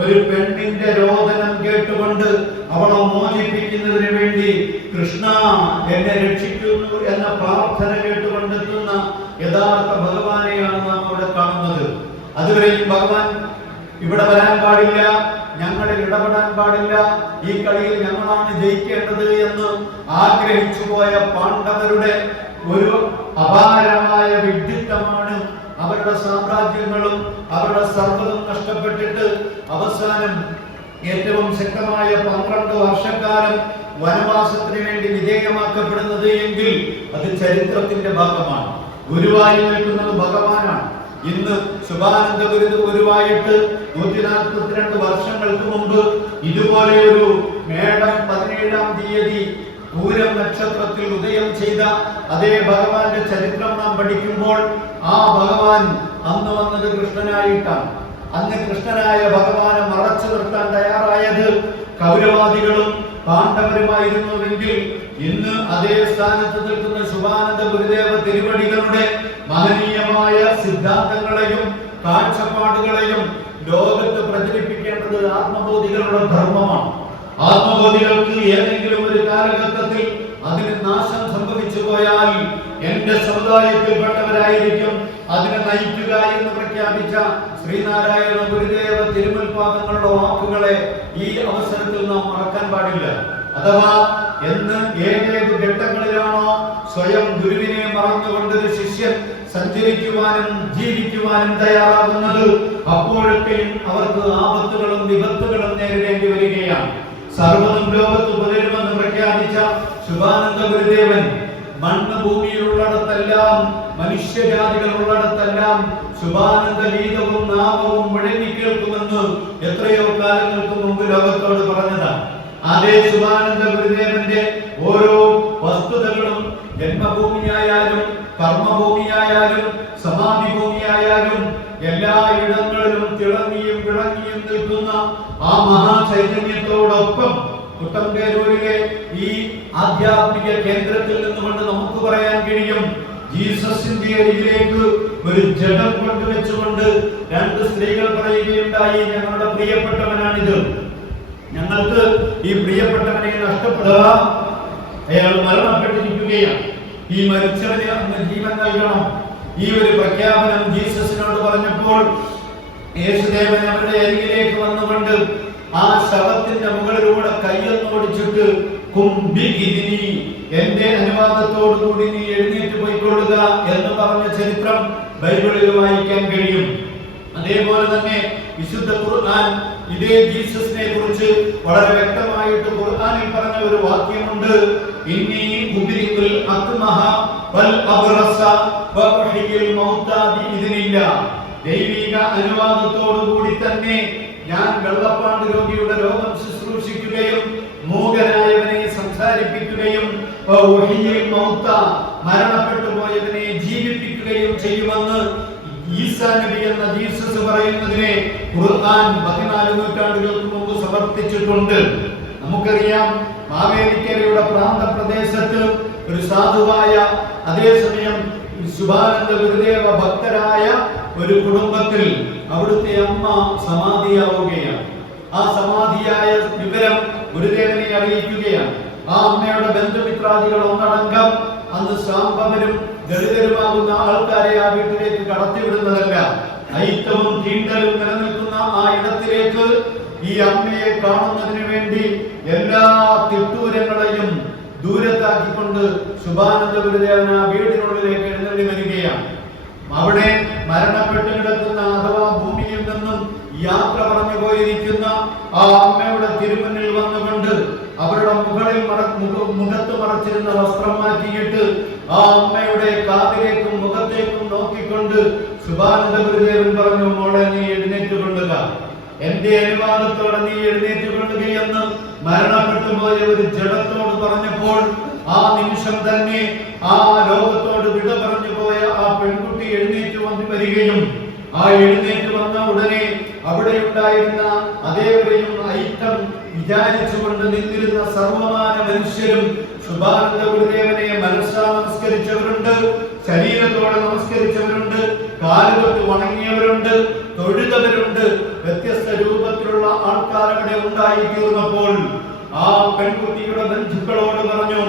ഒരു പെണ്ണിന്റെ രോദനം കേട്ടുകൊണ്ട് അവളെ മോചിപ്പിക്കുന്നതിന് വേണ്ടി കൃഷ്ണ എന്നെ രക്ഷിക്കുന്നു എന്ന പ്രാർത്ഥന കേട്ടുകൊണ്ടെത്തുന്ന യഥാർത്ഥ ഭഗവാനെയാണ് നാം അവിടെ കാണുന്നത്. അതുവരെയും ഭഗവാൻ ഇവിടെ വരാൻ പാടില്ല, ഞങ്ങളിൽ ഇടപെടാൻ പാടില്ല, ഈ കളിയിൽ ഞങ്ങളാണ് ജയിക്കേണ്ടത് എന്ന് ആഗ്രഹിച്ചു പോയ പാണ്ഡവരുടെ ഒരു അപാരമായ വിഡ്ഢിത്തമാണ് അവരുടെ സാമ്രാജ്യങ്ങളും അവരുടെ സർവ്വതും നഷ്ടപ്പെട്ടിട്ട് അവസാനം ഏറ്റവും ശക്തമായ 12 വർഷക്കാലം വനവാസത്തിന് വേണ്ടി വിധേയമാക്കപ്പെടുന്നത് എങ്കിൽ അത് ചരിത്രത്തിന്റെ ഭാഗമാണ്. ഗുരുവായി നിൽക്കുന്നത് ഭഗവാനാണ്. ഇന്ന് ശുഭാനന്ദ ഗുരുവായിട്ട് 142 വർഷങ്ങൾക്ക് മുമ്പ് ഇതുപോലെ ഒരു മേടം 17-ാം തീയതി പൂരം നക്ഷത്രത്തിൽ ഉദയം ചെയ്ത അതേ ഭഗവാന്റെ ചരിത്രം നാം പഠിക്കുമ്പോൾ ആ ഭഗവാൻ അന്ന് വന്നത് കൃഷ്ണനായിട്ടാണ്. അന്ന് കൃഷ്ണനായ ഭഗവാനെ മറച്ചു നിർത്താൻ തയ്യാറായത് കൗരവാദികളും പാണ്ഡവരുമായിരുന്നുവെങ്കിൽ ഇന്ന് അതേ സ്ഥാനത്ത് നിൽക്കുന്ന ശുഭാനന്ദ ഗുരുദേവ തിരുവടികളുടെ മഹനീയമായ സിദ്ധാന്തങ്ങളെയും കാഴ്ചപ്പാടുകളെയും ലോകത്ത് പ്രചരിപ്പിക്കേണ്ടത് ആത്മബോധികളുടെ ധർമ്മമാണ്. ആത്മബോധികൾക്ക് ഏതെങ്കിലും ഒരു കാലഘട്ടത്തിൽ അതിന് നാശം സംഭവിച്ചു പോയാൽ എന്റെ സമുദായത്തിൽപ്പെട്ടവരായിരിക്കും അതിനെ നയിക്കുക എന്ന് പ്രഖ്യാപിച്ച ശ്രീനാരായണ ഗുരുദേവ തിരുമുൽപാദങ്ങളുടെ വാക്കുകളെ ഈ അവസരത്തിൽ നാം മറക്കാൻ പാടില്ല. അഥവാ എന്ന് ഏതേത് ഘട്ടങ്ങളിലാണോ സ്വയം ഗുരുവിനെ മറന്നുകൊണ്ടൊരു ശിഷ്യൻ സഞ്ചരിക്കുവാനും ജീവിക്കുവാനും തയ്യാറാകുന്നത്, അപ്പോഴൊക്കെയും അവർക്ക് ആപത്തുകളും വിപത്തുകളും നേരിടേണ്ടി വരികയാണ്. സർവ്വതും ലോകത്ത് പുലരുമെന്ന് പ്രഖ്യാപിച്ച ശുഭാനന്ദ ഗുരുദേവൻ മണ്ണ് ഭൂമിയിലുള്ളിടത്തെല്ലാം മനുഷ്യജാതികൾ ഉള്ളിടത്തെല്ലാം ശുഭാനന്ദ ഗീതവും നാമവും മുഴങ്ങിക്കേൾക്കുമെന്ന് എത്രയോ കാലങ്ങൾക്ക് മുമ്പ് ലോകത്തോട് പറഞ്ഞതാണ്. അതേ ശുഭാനന്ദ ഗുരുദേവന്റെ ഓരോ വസ്തുതകളും ജന്മഭൂമിയായാലും കർമ്മഭൂമിയായാലും സമാധി ഭൂമിയായാലും എല്ലായിടങ്ങളിലും തിളങ്ങിയും വിളങ്ങിയും നിൽക്കുന്ന ആ മഹാചൈതന്യത്തോടൊപ്പം കുട്ടമ്പേരൂരിലെ ഈ ആധ്യാത്മിക കേന്ദ്രത്തിൽ നിന്നുകൊണ്ട് നമുക്ക് പറയാൻ കഴിയും, ജീസസിന്റെ അരികിലേക്ക് ഒരു ജഡം കൊണ്ടുവച്ചുകൊണ്ട് 2 സ്ത്രീകൾ പറയുകയുണ്ടായി, ഞങ്ങളുടെ പ്രിയപ്പെട്ടവനാണിത്, ഞങ്ങൾക്ക് ഈ പ്രിയപ്പെട്ടവനെ നഷ്ടപ്പെടുക, അയാൾ മരണപ്പെട്ടിരിക്കുകയാണ്, ഈ മരിച്ചവന് ജീവൻ നൽകണം. ഈ ഒരു പ്രഖ്യാപനം ജീസസിനോട് പറഞ്ഞപ്പോൾ യേശുദേവൻ അവരുടെ അരികിലേക്ക് വന്നുകൊണ്ട് ആ ശവത്തിന്റെ മുകളിലൂടെ കയ്യൊന്നോടിച്ചിട്ട് എന്റെ അനുവാദത്തോടു കൂടി നീ എഴുന്നേറ്റ് പോയിക്കൊള്ളുക എന്ന് പറഞ്ഞ ചരിത്രം ബൈബിളിൽ വായിക്കാൻ കഴിയും. അതേപോലെ തന്നെ വിശുദ്ധ ഖുർആൻ ഇതേ ജീസസിനെ കുറിച്ച് വളരെ വ്യക്തമായിട്ട് ഖുർആനിൽ പറഞ്ഞ ഒരു വാക്യമുണ്ട്. ഇന്നി ഉബ്രിഉൽ അക്മഹ വൽ അബ്റസ വഉഹ്യിൽ മൗത ബിഇദ്നില്ലാ. ദൈവിക അനുവാദത്തോടു കൂടി തന്നെ ഞാൻ വെള്ളപ്പാണ്ട് രോഗിയുടെ രോഗം ശുശ്രൂഷിക്കുകയും മൂകനായവനെ സംസാരിപ്പിക്കുകയും മരണപ്പെട്ടു പോയവനെ ജീവിപ്പിക്കുകയും ചെയ്യുമെന്ന് ഈസാ നബി എന്ന ജീസസ് പറയുന്നതിനെ ഖുർആൻ 14 നൂറ്റാണ്ടുകൾക്ക് മുമ്പ് സമർപ്പിച്ചിട്ടുണ്ട്. നമുക്കറിയാം, മാവേലിക്കരയുടെ പ്രാന്തപ്രദേശത്ത് ഒരു സാധുവായ, അതേസമയം ശുഭാനന്ദ ഗുരുദേവ ഭക്തരായ ഒരു കുടുംബത്തിൽ അവിടുത്തെ അമ്മ സമാധിയാവുകയാണ്. ആ സമാധിയായ വിവരം ഗുരുദേവനെ അറിയിക്കുകയാണ്. ആ അമ്മയുടെ ബന്ധുമിത്രാദികൾ ഒന്നടങ്കം അന്ന് സാമ്പവരും ദളിതരുമാകുന്ന ആൾക്കാരെ ആ വീട്ടിലേക്ക് കടത്തിവിടുന്നതല്ല. അയിത്തവും തീണ്ടലും നിലനിൽക്കുന്ന ആ ഇടത്തിലേക്ക് ഈ അമ്മയെ കാണുന്നതിന് വേണ്ടി എല്ലാ തിട്ടൂരങ്ങളെയും ദൂരത്താക്കിക്കൊണ്ട് ശുഭാനന്ദ ഗുരുദേവൻ ആ വീടിനുള്ളിലേക്ക് എഴുന്നള്ളി വരികയാണ്. അവിടെ മരണപ്പെട്ട് കിടക്കുന്ന അഥവാ ഭൂമിയിൽ നിന്നും യാത്ര പറഞ്ഞു പോയിരിക്കുന്ന ആ അമ്മയുടെ തിരുമുന്നിൽ വന്നുകൊണ്ട് അവരുടെ മുഖത്ത് മറച്ചിരുന്ന വസ്ത്രം മാറ്റിയിട്ട് ആ അമ്മയുടെ കാതിലേക്കും മുഖത്തേക്കും നോക്കിക്കൊണ്ട് ശുഭാനന്ദ ഗുരുദേവൻ പറഞ്ഞു, മോളെ നീ എഴുന്നേറ്റ് കൊള്ളുക, എന്റെ അനുവാദത്തോടെ നീ എഴുന്നേറ്റ് കൊള്ളുകയെന്ന് മരണപ്പെട്ടു പോയ ഒരു ജഡത്തോട് പറഞ്ഞപ്പോൾ ആ നിമിഷം തന്നെ ആ ലോകത്തോട് വിട പറഞ്ഞു പോയ ആ പെൺകുട്ടി എഴുന്നേറ്റ് വരികയും ആ എഴുന്നേറ്റ് വന്ന ഉടനെ അവിടെ ഉണ്ടായിരുന്ന അതേവരെയും ഐക്യം വിചാരിച്ചുകൊണ്ട് നിന്നിരുന്ന സർവമാന മനുഷ്യരും ശുഭാനന്ദ ഗുരുദേവനെ മനസ്സാ നമസ്കരിച്ചവരുണ്ട്, ശരീരത്തോടെ നമസ്കരിച്ചവരുണ്ട്, കാലുതൊട്ട് വണങ്ങിയവരുണ്ട്, തൊഴുതവരുണ്ട്. വ്യത്യസ്ത രൂപത്തിലുള്ള ആൾക്കാർ അവിടെ ഉണ്ടായി തീർന്നപ്പോൾ ആ പെൺകുട്ടിയുടെ ബന്ധുക്കളോട് പറഞ്ഞു,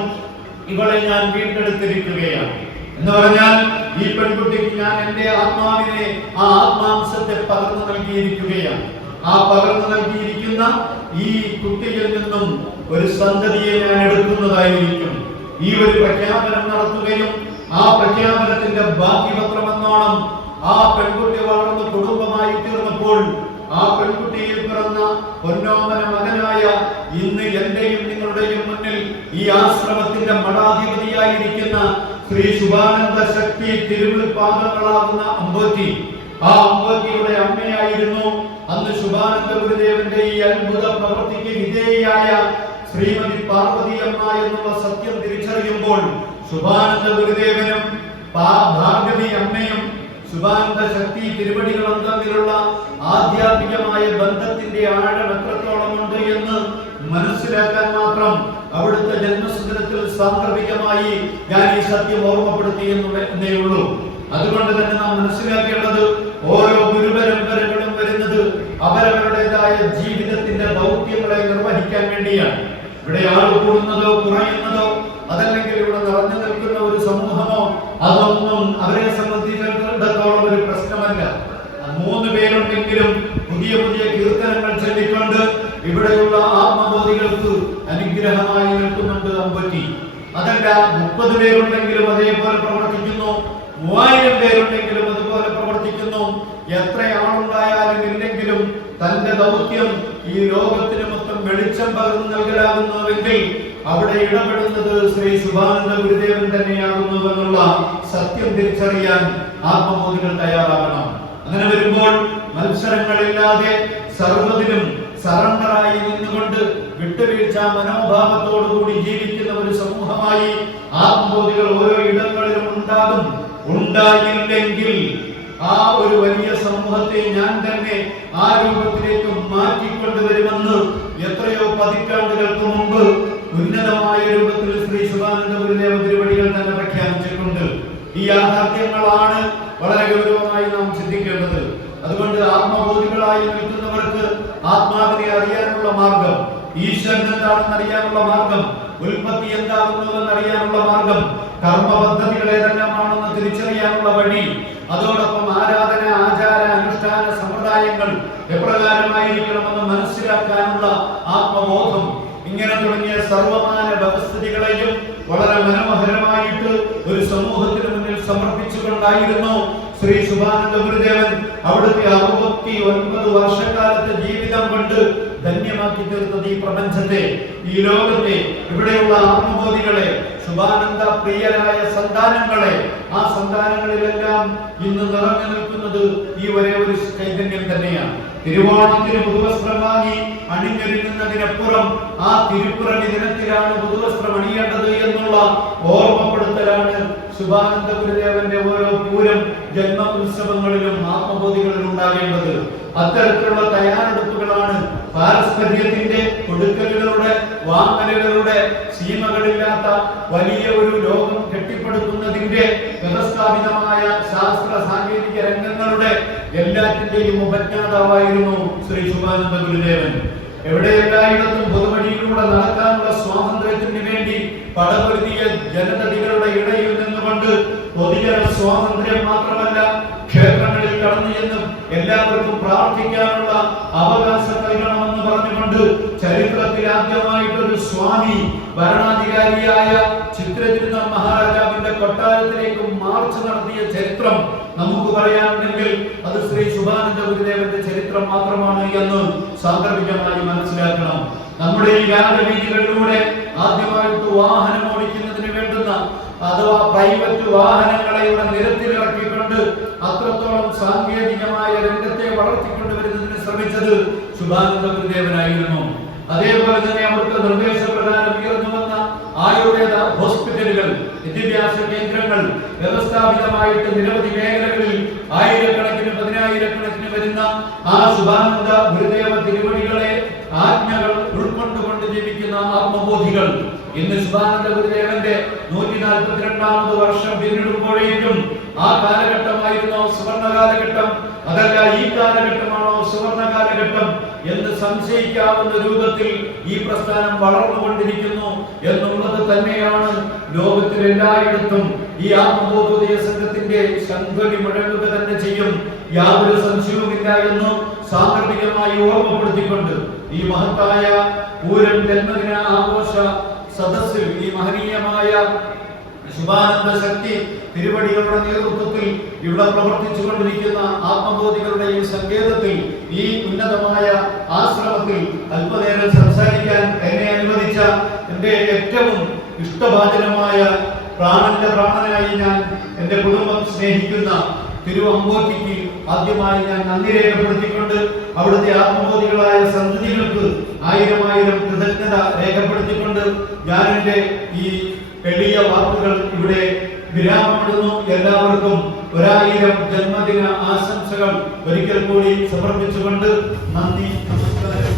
ഇവളെ ഞാൻ വീണ്ടെടുത്തിരിക്കുകയാണ് എന്ന് പറഞ്ഞാൽ ഈ പെൺകുട്ടിക്ക് ഞാൻ എന്റെ ആത്മാവിനെ, ആ ആത്മാംശത്തെ പകർന്നു നൽകിയിരിക്കുകയാണ്. ആ പകർന്നു നൽകിയിരിക്കുന്ന ഈ കുട്ടിയിൽ നിന്നും ഒരു സന്തതിയെ ഞാൻ എടുക്കുന്നതായിരിക്കും. ഈ ഒരു പ്രഖ്യാപനം നടത്തുകയും ആ പ്രഖ്യാപനത്തിന്റെ ബാക്കിപത്രമെന്നോണം ആ പെൺകുട്ടി വളർന്ന് കുടുംബമായി തീർന്നപ്പോൾ ആ പെൺകുട്ടിയിൽ പിറന്ന പൊന്നോമന മകനായ ഇന്ന് എന്റെയും നിങ്ങളുടെയും മുന്നിൽ ഈ ആശ്രമത്തിന്റെ മഠാധിപതിയായിരിക്കുന്ന ശ്രീ ശുഭാനന്ദ ശക്തി തിരുമുൽ പാദങ്ങളാകുന്ന അമ്പോറ്റി, ആ അമ്പോറ്റിയുടെ അമ്മയായിരുന്നു അന്ന് ശുഭാനന്ദ ഗുരുദേവന്റെ ഈ അത്ഭുത പ്രവൃത്തിക്ക് വിധേയയായ ശ്രീമതി പാർവതി അമ്മ എന്നുള്ള സത്യം തിരിച്ചറിയുമ്പോൾ ശുഭാനന്ദ ഗുരുദേവനും ഭാർഗവി അമ്മയും ശുഭാനന്ദ ശക്തി തിരുവടികളും തമ്മിലുള്ള ആധ്യാത്മികമായ ബന്ധത്തിന്റെ ആഴം എത്രത്തോളം ഉണ്ട് എന്ന് മനസ്സിലാക്കാൻ മാത്രം അവിടുത്തെ ജന്മസുദിനത്തിൽ സാന്ദർഭികമായി ഞാൻ ഈ സത്യം ഓർമ്മപ്പെടുത്തി എന്നേ ഉള്ളൂ. അതുകൊണ്ട് തന്നെ നാം മനസ്സിലാക്കേണ്ടത് ഓരോ ഗുരുപരമ്പരകളും വരുന്നത് അവരവരുടേതായ ജീവിതത്തിന്റെ ദൗത്യങ്ങളെ നിർവഹിക്കാൻ വേണ്ടിയാണ്. ഇവിടെ ആൾ കൂടുന്നതോ കുറയുന്നതോ അതല്ലെങ്കിൽ ഇവിടെ നിറഞ്ഞു നിൽക്കുന്ന ഒരു സമൂഹമോ അതൊന്നും അവരെ സംബന്ധിച്ചിടത്തോളം ഒരു പ്രശ്നമല്ല. 3 പേരുണ്ടെങ്കിലും പുതിയ പുതിയ കീർത്തനങ്ങൾ ചൊല്ലിക്കൊണ്ട് ഇവിടെയുള്ള ആത്മബോധികൾക്ക് അനുഗ്രഹമായി നിൽക്കുന്നുണ്ട് അമ്പറ്റി. അതല്ല 30 പേരുണ്ടെങ്കിലും അതേപോലെ പ്രവർത്തിക്കുന്നു, 3000 പേരുണ്ടെങ്കിലും അതുപോലെ പ്രവർത്തിക്കുന്നു. എത്ര ആളുണ്ടായാലും ഇല്ലെങ്കിലും തന്റെ ദൗത്യം ഈ ലോകത്തിന് മൊത്തം വെളിച്ചം പകർന്നു നൽകലാകുന്നുവെങ്കിൽ അവിടെ ഇടപെടുന്നത് ശ്രീ ശുഭാനന്ദ ഗുരുദേവൻ തന്നെയാകുന്നുവെന്നുള്ള സത്യം തിരിച്ചറിയാൻ ആത്മബോധികൾ തയ്യാറാകണം. അങ്ങനെ വരുമ്പോൾ മത്സരങ്ങളില്ലാതെ സർവ്വതിലും സറണ്ടറായി നിന്നുകൊണ്ട് വിട്ടുവീഴ്ച മനോഭാവത്തോടുകൂടി ജീവിക്കുന്ന ഒരു സമൂഹമായി ആത്മബോധികൾ ഓരോ ഇടങ്ങളിലും ഉണ്ടാകും. ഉണ്ടായില്ലെങ്കിൽ ആ ഒരു വലിയ സമൂഹത്തെ ഞാൻ തന്നെ ആ രൂപത്തിലേക്ക് മാറ്റിക്കൊണ്ടുവരുമെന്ന് എത്രയോ പതിറ്റാണ്ടുകൾക്ക് മുമ്പ് ഉന്നതമായ രൂപത്തിൽ ശ്രീ ശുഭാനന്ദ ഗുരുദേവ തിരുവടികൾ തന്നെ പ്രഖ്യാപിച്ചിട്ടുണ്ട്. ഈ യാഥാർത്ഥ്യങ്ങളാണ് വളരെ ഗൗരവമായി നാം ചിന്തിക്കേണ്ടത്. അതുകൊണ്ട് ആത്മബോധികളായി നിൽക്കുന്നവർക്ക് ആത്മാവിനെ അറിയാനുള്ള മാർഗം, ഈശ്വരൻ എന്താണെന്ന് അറിയാനുള്ള മാർഗം, ഉൽപ്പത്തി എന്താകുന്നുവെന്ന് അറിയാനുള്ള മാർഗം, കർമ്മ പദ്ധതികൾ ഏതെല്ലാമാണെന്ന് തിരിച്ചറിയാനുള്ള വഴി, അതോടൊപ്പം ആരാധന, ആചാര, അനുഷ്ഠാന സമ്പ്രദായങ്ങൾ എപ്രകാരമായിരിക്കണമെന്ന് മനസ്സിലാക്കാനുള്ള ആത്മബോധം, ഇങ്ങനെ തുടങ്ങിയ സർവമാന വ്യവസ്ഥിതികളെയും വളരെ മനോഹരമായിട്ട് ഒരു സമൂഹത്തിന് മുന്നിൽ സമർപ്പിച്ചുകൊണ്ടായിരുന്നു ശ്രീ ശുഭാനന്ദ ഗുരുദേവൻ അവിടുത്തെ 69 വർഷക്കാലത്തെ ജീവിതം കൊണ്ട് ധന്യമാക്കി തീർത്തത് ഈ പ്രപഞ്ചത്തെ, ഈ ലോകത്തെ, ഇവിടെയുള്ള ആത്മബോധികളെ, ശുഭാനന്ദ പ്രിയരായ സന്താനങ്ങളെ, ആ സന്താനങ്ങളിലെല്ലാം ഇന്ന് നിറഞ്ഞു നിൽക്കുന്നത് ഈ ഒരേ ഒരു ചൈതന്യം തന്നെയാണ്. തിരുവോണത്തിന് പുതുവസ്ത്രം വാങ്ങി അണിഞ്ഞൊരുങ്ങുന്നതിനപ്പുറം ആ തിരുപ്പിറവി ദിനത്തിലാണ് പുതുവസ്ത്രം അണിയേണ്ടത് എന്നുള്ള ഓർമ്മപ്പെടുത്തലാണ് ശുഭാനന്ദ ഗുരുദേവന്റെ ഓരോ പൂരം ജന്മ ഉത്സവങ്ങളിലും ആത്മബോധികളിലും ഉണ്ടാകേണ്ടത്. അത്തരത്തിലുള്ള തയ്യാറെടുപ്പുകളാണ് പാരസ്പര്യത്തിന്റെ കൊടുക്കലുകളുടെ വാങ്ങലുകളുടെ സീമകളില്ലാത്ത വലിയ ഒരു ലോകം കെട്ടിപ്പടുക്കുന്നതിന്റെ വ്യവസ്ഥാപിതമായ ശാസ്ത്ര സാങ്കേതിക രംഗങ്ങളുടെ എല്ലാറ്റിന്റെയും ഉപജ്ഞാതാവായിരുന്നു ശ്രീ ശുഭാനന്ദ ഗുരുദേവൻ. എവിടെയെല്ലായിടത്തും പൊതുവഴിയിലൂടെ നടക്കാനുള്ള സ്വാതന്ത്ര്യത്തിന് വേണ്ടി പടപൊരുതിയ ജനതകളുടെ ഇടയിൽ നിന്നുകൊണ്ട് പൊതുജന സ്വാതന്ത്ര്യം മാത്രമല്ല, ക്ഷേത്രങ്ങളിൽ കടന്നു ചെന്നും എല്ലാവർക്കും പ്രാർത്ഥിക്കാനുള്ള അവകാശം നൽകണമെന്ന് പറഞ്ഞുകൊണ്ട് ചരിത്രത്തിൽ ആദ്യമായിട്ടൊരു സ്വാമി ഭരണാധികാരിയായ ചിത്രജിത്ത മഹാരാജാവിന്റെ കൊട്ടാരത്തിലേക്ക് മാർച്ച് നടത്തിയ ചരിത്രം നമുക്ക് പറയാമെങ്കിൽ അത് ശ്രീ ശുഭാനന്ദ ഗുരുദേവന്റെ ചരിത്രം മാത്രമാണ് എന്ന് സാന്ദർഭികമായി മനസ്സിലാക്കണം. നമ്മുടെ ഈ രാജവീതികളിലൂടെ ആദ്യമായിട്ട് വാഹനം ഓടിക്കുന്നതിന് വേണ്ടുന്ന അഥവാ പ്രൈവറ്റ് വാഹനങ്ങളെ ഇവിടെ നിരത്തിലിറക്കിക്കൊണ്ട് അത്രത്തോളം സാങ്കേതികമായ രംഗത്തെ വളർത്തിക്കൊണ്ടുവരുന്നതിന് ശ്രമിച്ചത് ശുഭാനന്ദ ഗുരുദേവനായിരുന്നു. അതേപോലെ തന്നെ അവർക്ക് നിർദ്ദേശപ്രകാരം ഉയർന്നു വന്ന ആയുർവേദ ഹോസ്പിറ്റലുകൾ, വിദ്യാഭ്യാസ കേന്ദ്രങ്ങൾ വ്യവസ്ഥാപിതമായിട്ട് നിരവധി മേഖലകളിൽ ആയിരക്കണക്കിന് പതിനായിരക്കണക്കിന് വരുന്ന ആ ശുഭാനന്ദ ഗുരുദേവ തിരുവടികളെ ആജ്ഞകൾ ഉൾക്കൊണ്ടുകൊണ്ട് ജീവിക്കുന്ന ആത്മബോധികൾ ഇന്ന് ശുഭാനന്ദ ഗുരുദേവന്റെ 142ാമത് വർഷം പിന്നിടുമ്പോഴേക്കും ആ കാലഘട്ടമായിരുന്നോ സുവർണ കാലഘട്ടം, അതല്ല ഈ കാലഘട്ടമാണോ സുവർണ കാലഘട്ടം എന്ന് സംശയിക്കാവുന്ന രൂപത്തിൽ ഈ പ്രസ്ഥാനം വളർന്നുകൊണ്ടിരിക്കുന്നു എന്നുള്ളത് തന്നെയാണ് ലോകത്തിലെല്ലായിടത്തും ഈ ആത്മബോധോദയ സംഘത്തിന്റെ ശംഖൊലി മുഴങ്ങുക തന്നെ ചെയ്യും, യാതൊരു സംശയവുമില്ല എന്ന് സാന്ദർഭികമായി ഓർമ്മപ്പെടുത്തിക്കൊണ്ട് ഈ മഹത്തായ പൂരം ജന്മദിന ആഘോഷ സദസ്സിൽ ഈ മഹനീയമായ ശുഭാനന്ദ ശക്തി തിരുവടികളുടെ നേതൃത്വത്തിൽ ഇവിടെ പ്രവർത്തിച്ചു കൊണ്ടിരിക്കുന്ന ആത്മബോധികളുടെ ഈ സങ്കേതത്തിൽ, ഈ ഉന്നതമായ ആശ്രമത്തിൽ അല്പനേരം സംസാരിക്കാൻ എന്നെ അനുവദിച്ച എന്റെ ഏറ്റവും ഇഷ്ടഭാജനമായ പ്രാണന്റെ പ്രാണനായി ഞാൻ എന്റെ കുടുംബം സ്നേഹിക്കുന്ന തിരുവമ്പോറ്റിക്ക് ആദ്യമായി ഞാൻ നന്ദി രേഖപ്പെടുത്തിക്കൊണ്ട് അവിടുത്തെ ആത്മബോധികളായ സന്തതികൾക്ക് ആയിരം കൃതജ്ഞത രേഖപ്പെടുത്തിക്കൊണ്ട് ഞാൻ എന്റെ ഈ എളിയ വാക്കുകൾ ഇവിടെ വിരാമപ്പെടുന്നു. എല്ലാവർക്കും 1000 ജന്മദിന ആശംസകൾ ഒരിക്കൽ കൂടി സമർപ്പിച്ചുകൊണ്ട് നന്ദി, നമസ്കാരം.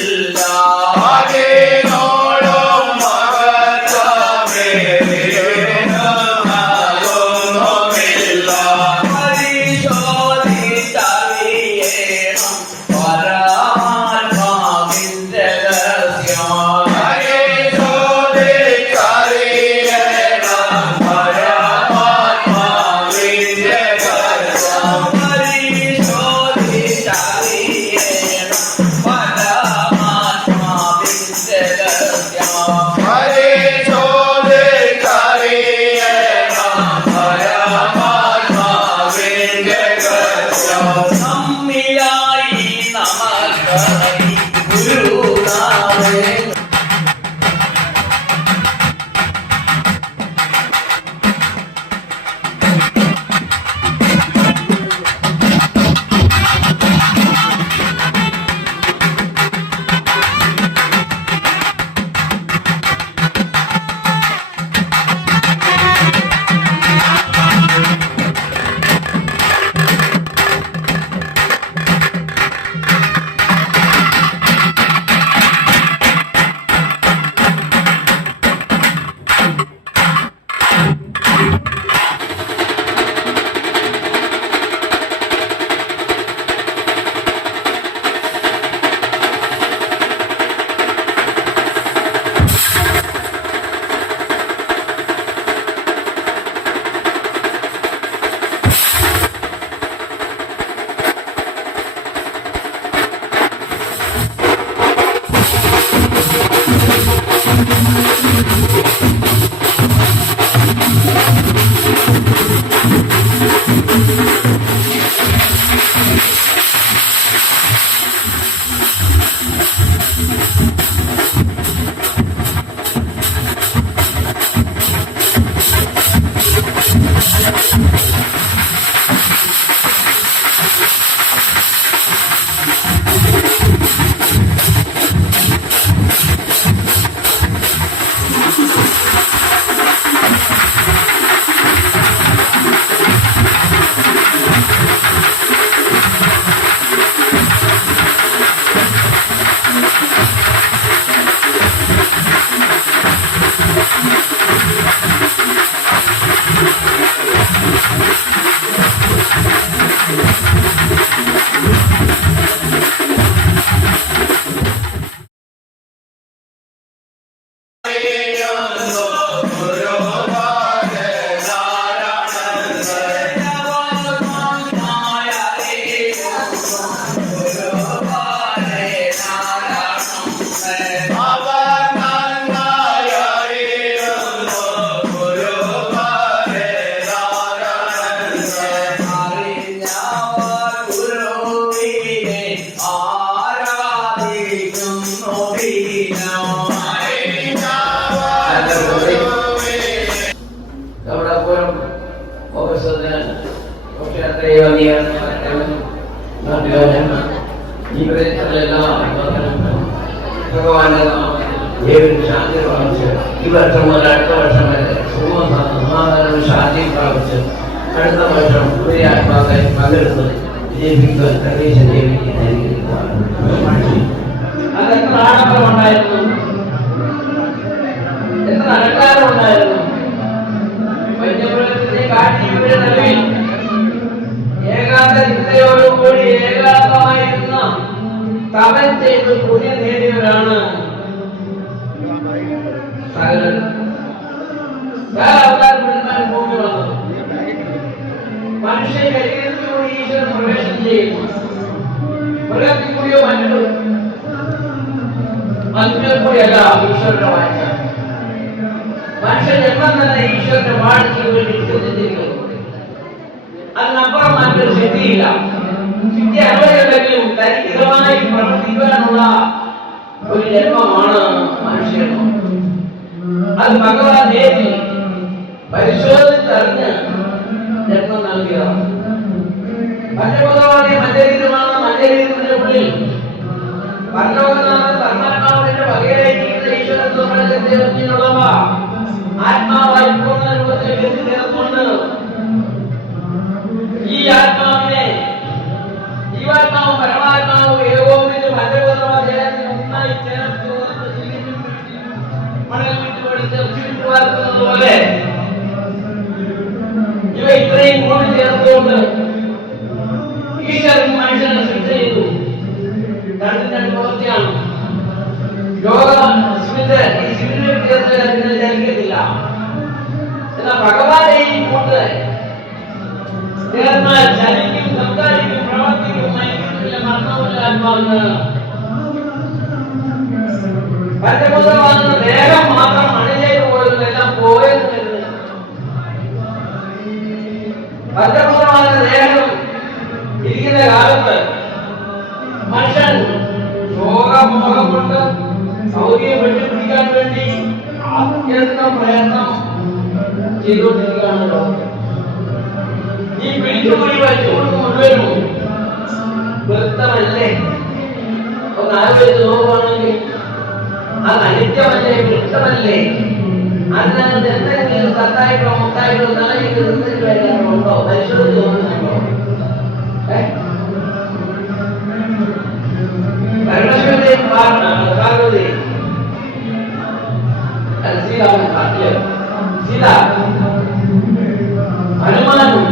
ില്ല ഈ പ്രദേശങ്ങളിലെല്ലാം ഭഗവാന്റെ ദൈവത്തിന് ശാന്തി പ്രാപിച്ച് ഈ വർഷം മുതൽ അടുത്ത വർഷം വരെ സുഖവും സമാധാനവും ശാന്തിയും പ്രാപിച്ച് അടുത്ത വർഷം പുതിയ ആത്മാക്കൾ പങ്കെടുത്ത് വിജയിപ്പിക്കുവാൻ പ്രവേശം അത് എത്ര ആഡംബരം ഉണ്ടായിരുന്നു, എത്ര അലങ്കാരം ഉണ്ടായിരുന്നു. വന്യമൃഗത്തിന്റെ കാട്ടിയുടെ നടുവിൽ ഏകാന്ത ചിന്തയോടുകൂടി ഏകാന്തമായിരുന്ന തപൻ ചെയ്ത് പുണ്യം നേടിയവരാണ് ഭൂമി വന്നത്. മനുഷ്യ ശരീരത്തിലൂടെ ഈശ്വരൻ പ്രവേശനം ചെയ്യുന്നു. മൃഗത്തിൽ കൂടിയോ മനുഷ്യർ കൂടിയല്ല ഈശ്വരന്റെ വാഴ്ച. മനുഷ്യ ജന്മം തന്നെ ഈശ്വരന്റെ വാഴ്ചയ്ക്ക് വേണ്ടി ചിന്തിച്ചിരിക്കുന്നു. അതിനപ്പുറം മറ്റൊരു സിദ്ധിയില്ല. സിദ്ധി അനുഭവമെങ്കിലും ദൈഹികമായി പ്രവർത്തിക്കാനുള്ള ഒരു ജന്മമാണ് മനുഷ്യൻ. അത് ഭഗവാൻ നേരി പരിശോധിച്ചറിഞ്ഞ് ജന്മം നൽകിയതാണ്. പഞ്ചഭൂതമായ മഞ്ചരീരമാണ്. മഞ്ചരീരത്തിന്റെ ഉള്ളിൽ പരലോകനാഥൻ പരമാത്മാവിന്റെ വകയായിരിക്കുന്ന ഈശ്വരത്വമുള്ളവ ആത്മാവായി പൂർണ്ണ രൂപത്തിൽ എത്തിച്ചേർന്നുകൊണ്ട് ഈ ആത്മാവിനെ ജീവാത്മാവും പരമാത്മാവും ഏകോപിച്ച് പഞ്ചഭൂതമായ ജലത്തിൽ ഒന്നായി ചേർത്ത് മണൽ വിട്ടുകൊടുത്ത് പോലെ ഇവ ഇത്രയും കൂടി ചേർത്തുകൊണ്ട് ഈശ്വരൻ മനുഷ്യനെ സൃഷ്ടി ചെയ്തു. രണ്ടിന്റെ പ്രവൃത്തിയാണ്. ചലിക്കത്തില്ല. എന്നാൽ ഭഗവാനെ ഈ കൂട്ട് ചേർന്നാൽ ചലിക്കും, സംസാരിക്കും, പ്രവർത്തിക്കും, മയക്കത്തില്ല, മരണമില്ല ആത്മാവിന്. പഞ്ചഭൂതമാകുന്ന ദേഹം മാത്രം മണ്ണിലേക്ക് പോയിരുന്നു, എല്ലാം പോയെന്ന് വരുന്നത്. പഞ്ചഭൂതമാകുന്ന ദേഹം ഇരിക്കുന്ന കാലത്ത് മനുഷ്യൻ രോഗമോഹം കൊണ്ട് സൗകര്യം വെട്ടിപ്പിടിക്കാൻ വേണ്ടി അത്യന്തം പ്രയത്നം ചെയ്തുകൊണ്ടിരിക്കുകയാണ് ലോകം. ഈ പിടിച്ചുപൊടി വച്ചുകൊണ്ട് മുഴുവനും വൃത്തമല്ലേ? ഒന്ന് ആലോചിച്ച് നോക്കുകയാണെങ്കിൽ അത് അനിത്യമല്ലേ, വൃത്തമല്ലേ? അതിനകത്ത് എന്തെങ്കിലും സത്തായിട്ടോ മുത്തായിട്ടോ നായിട്ടോ ഉണ്ടോ? പരിശോധിച്ച് തോന്നുന്നുണ്ടോ? ഹനുമാനും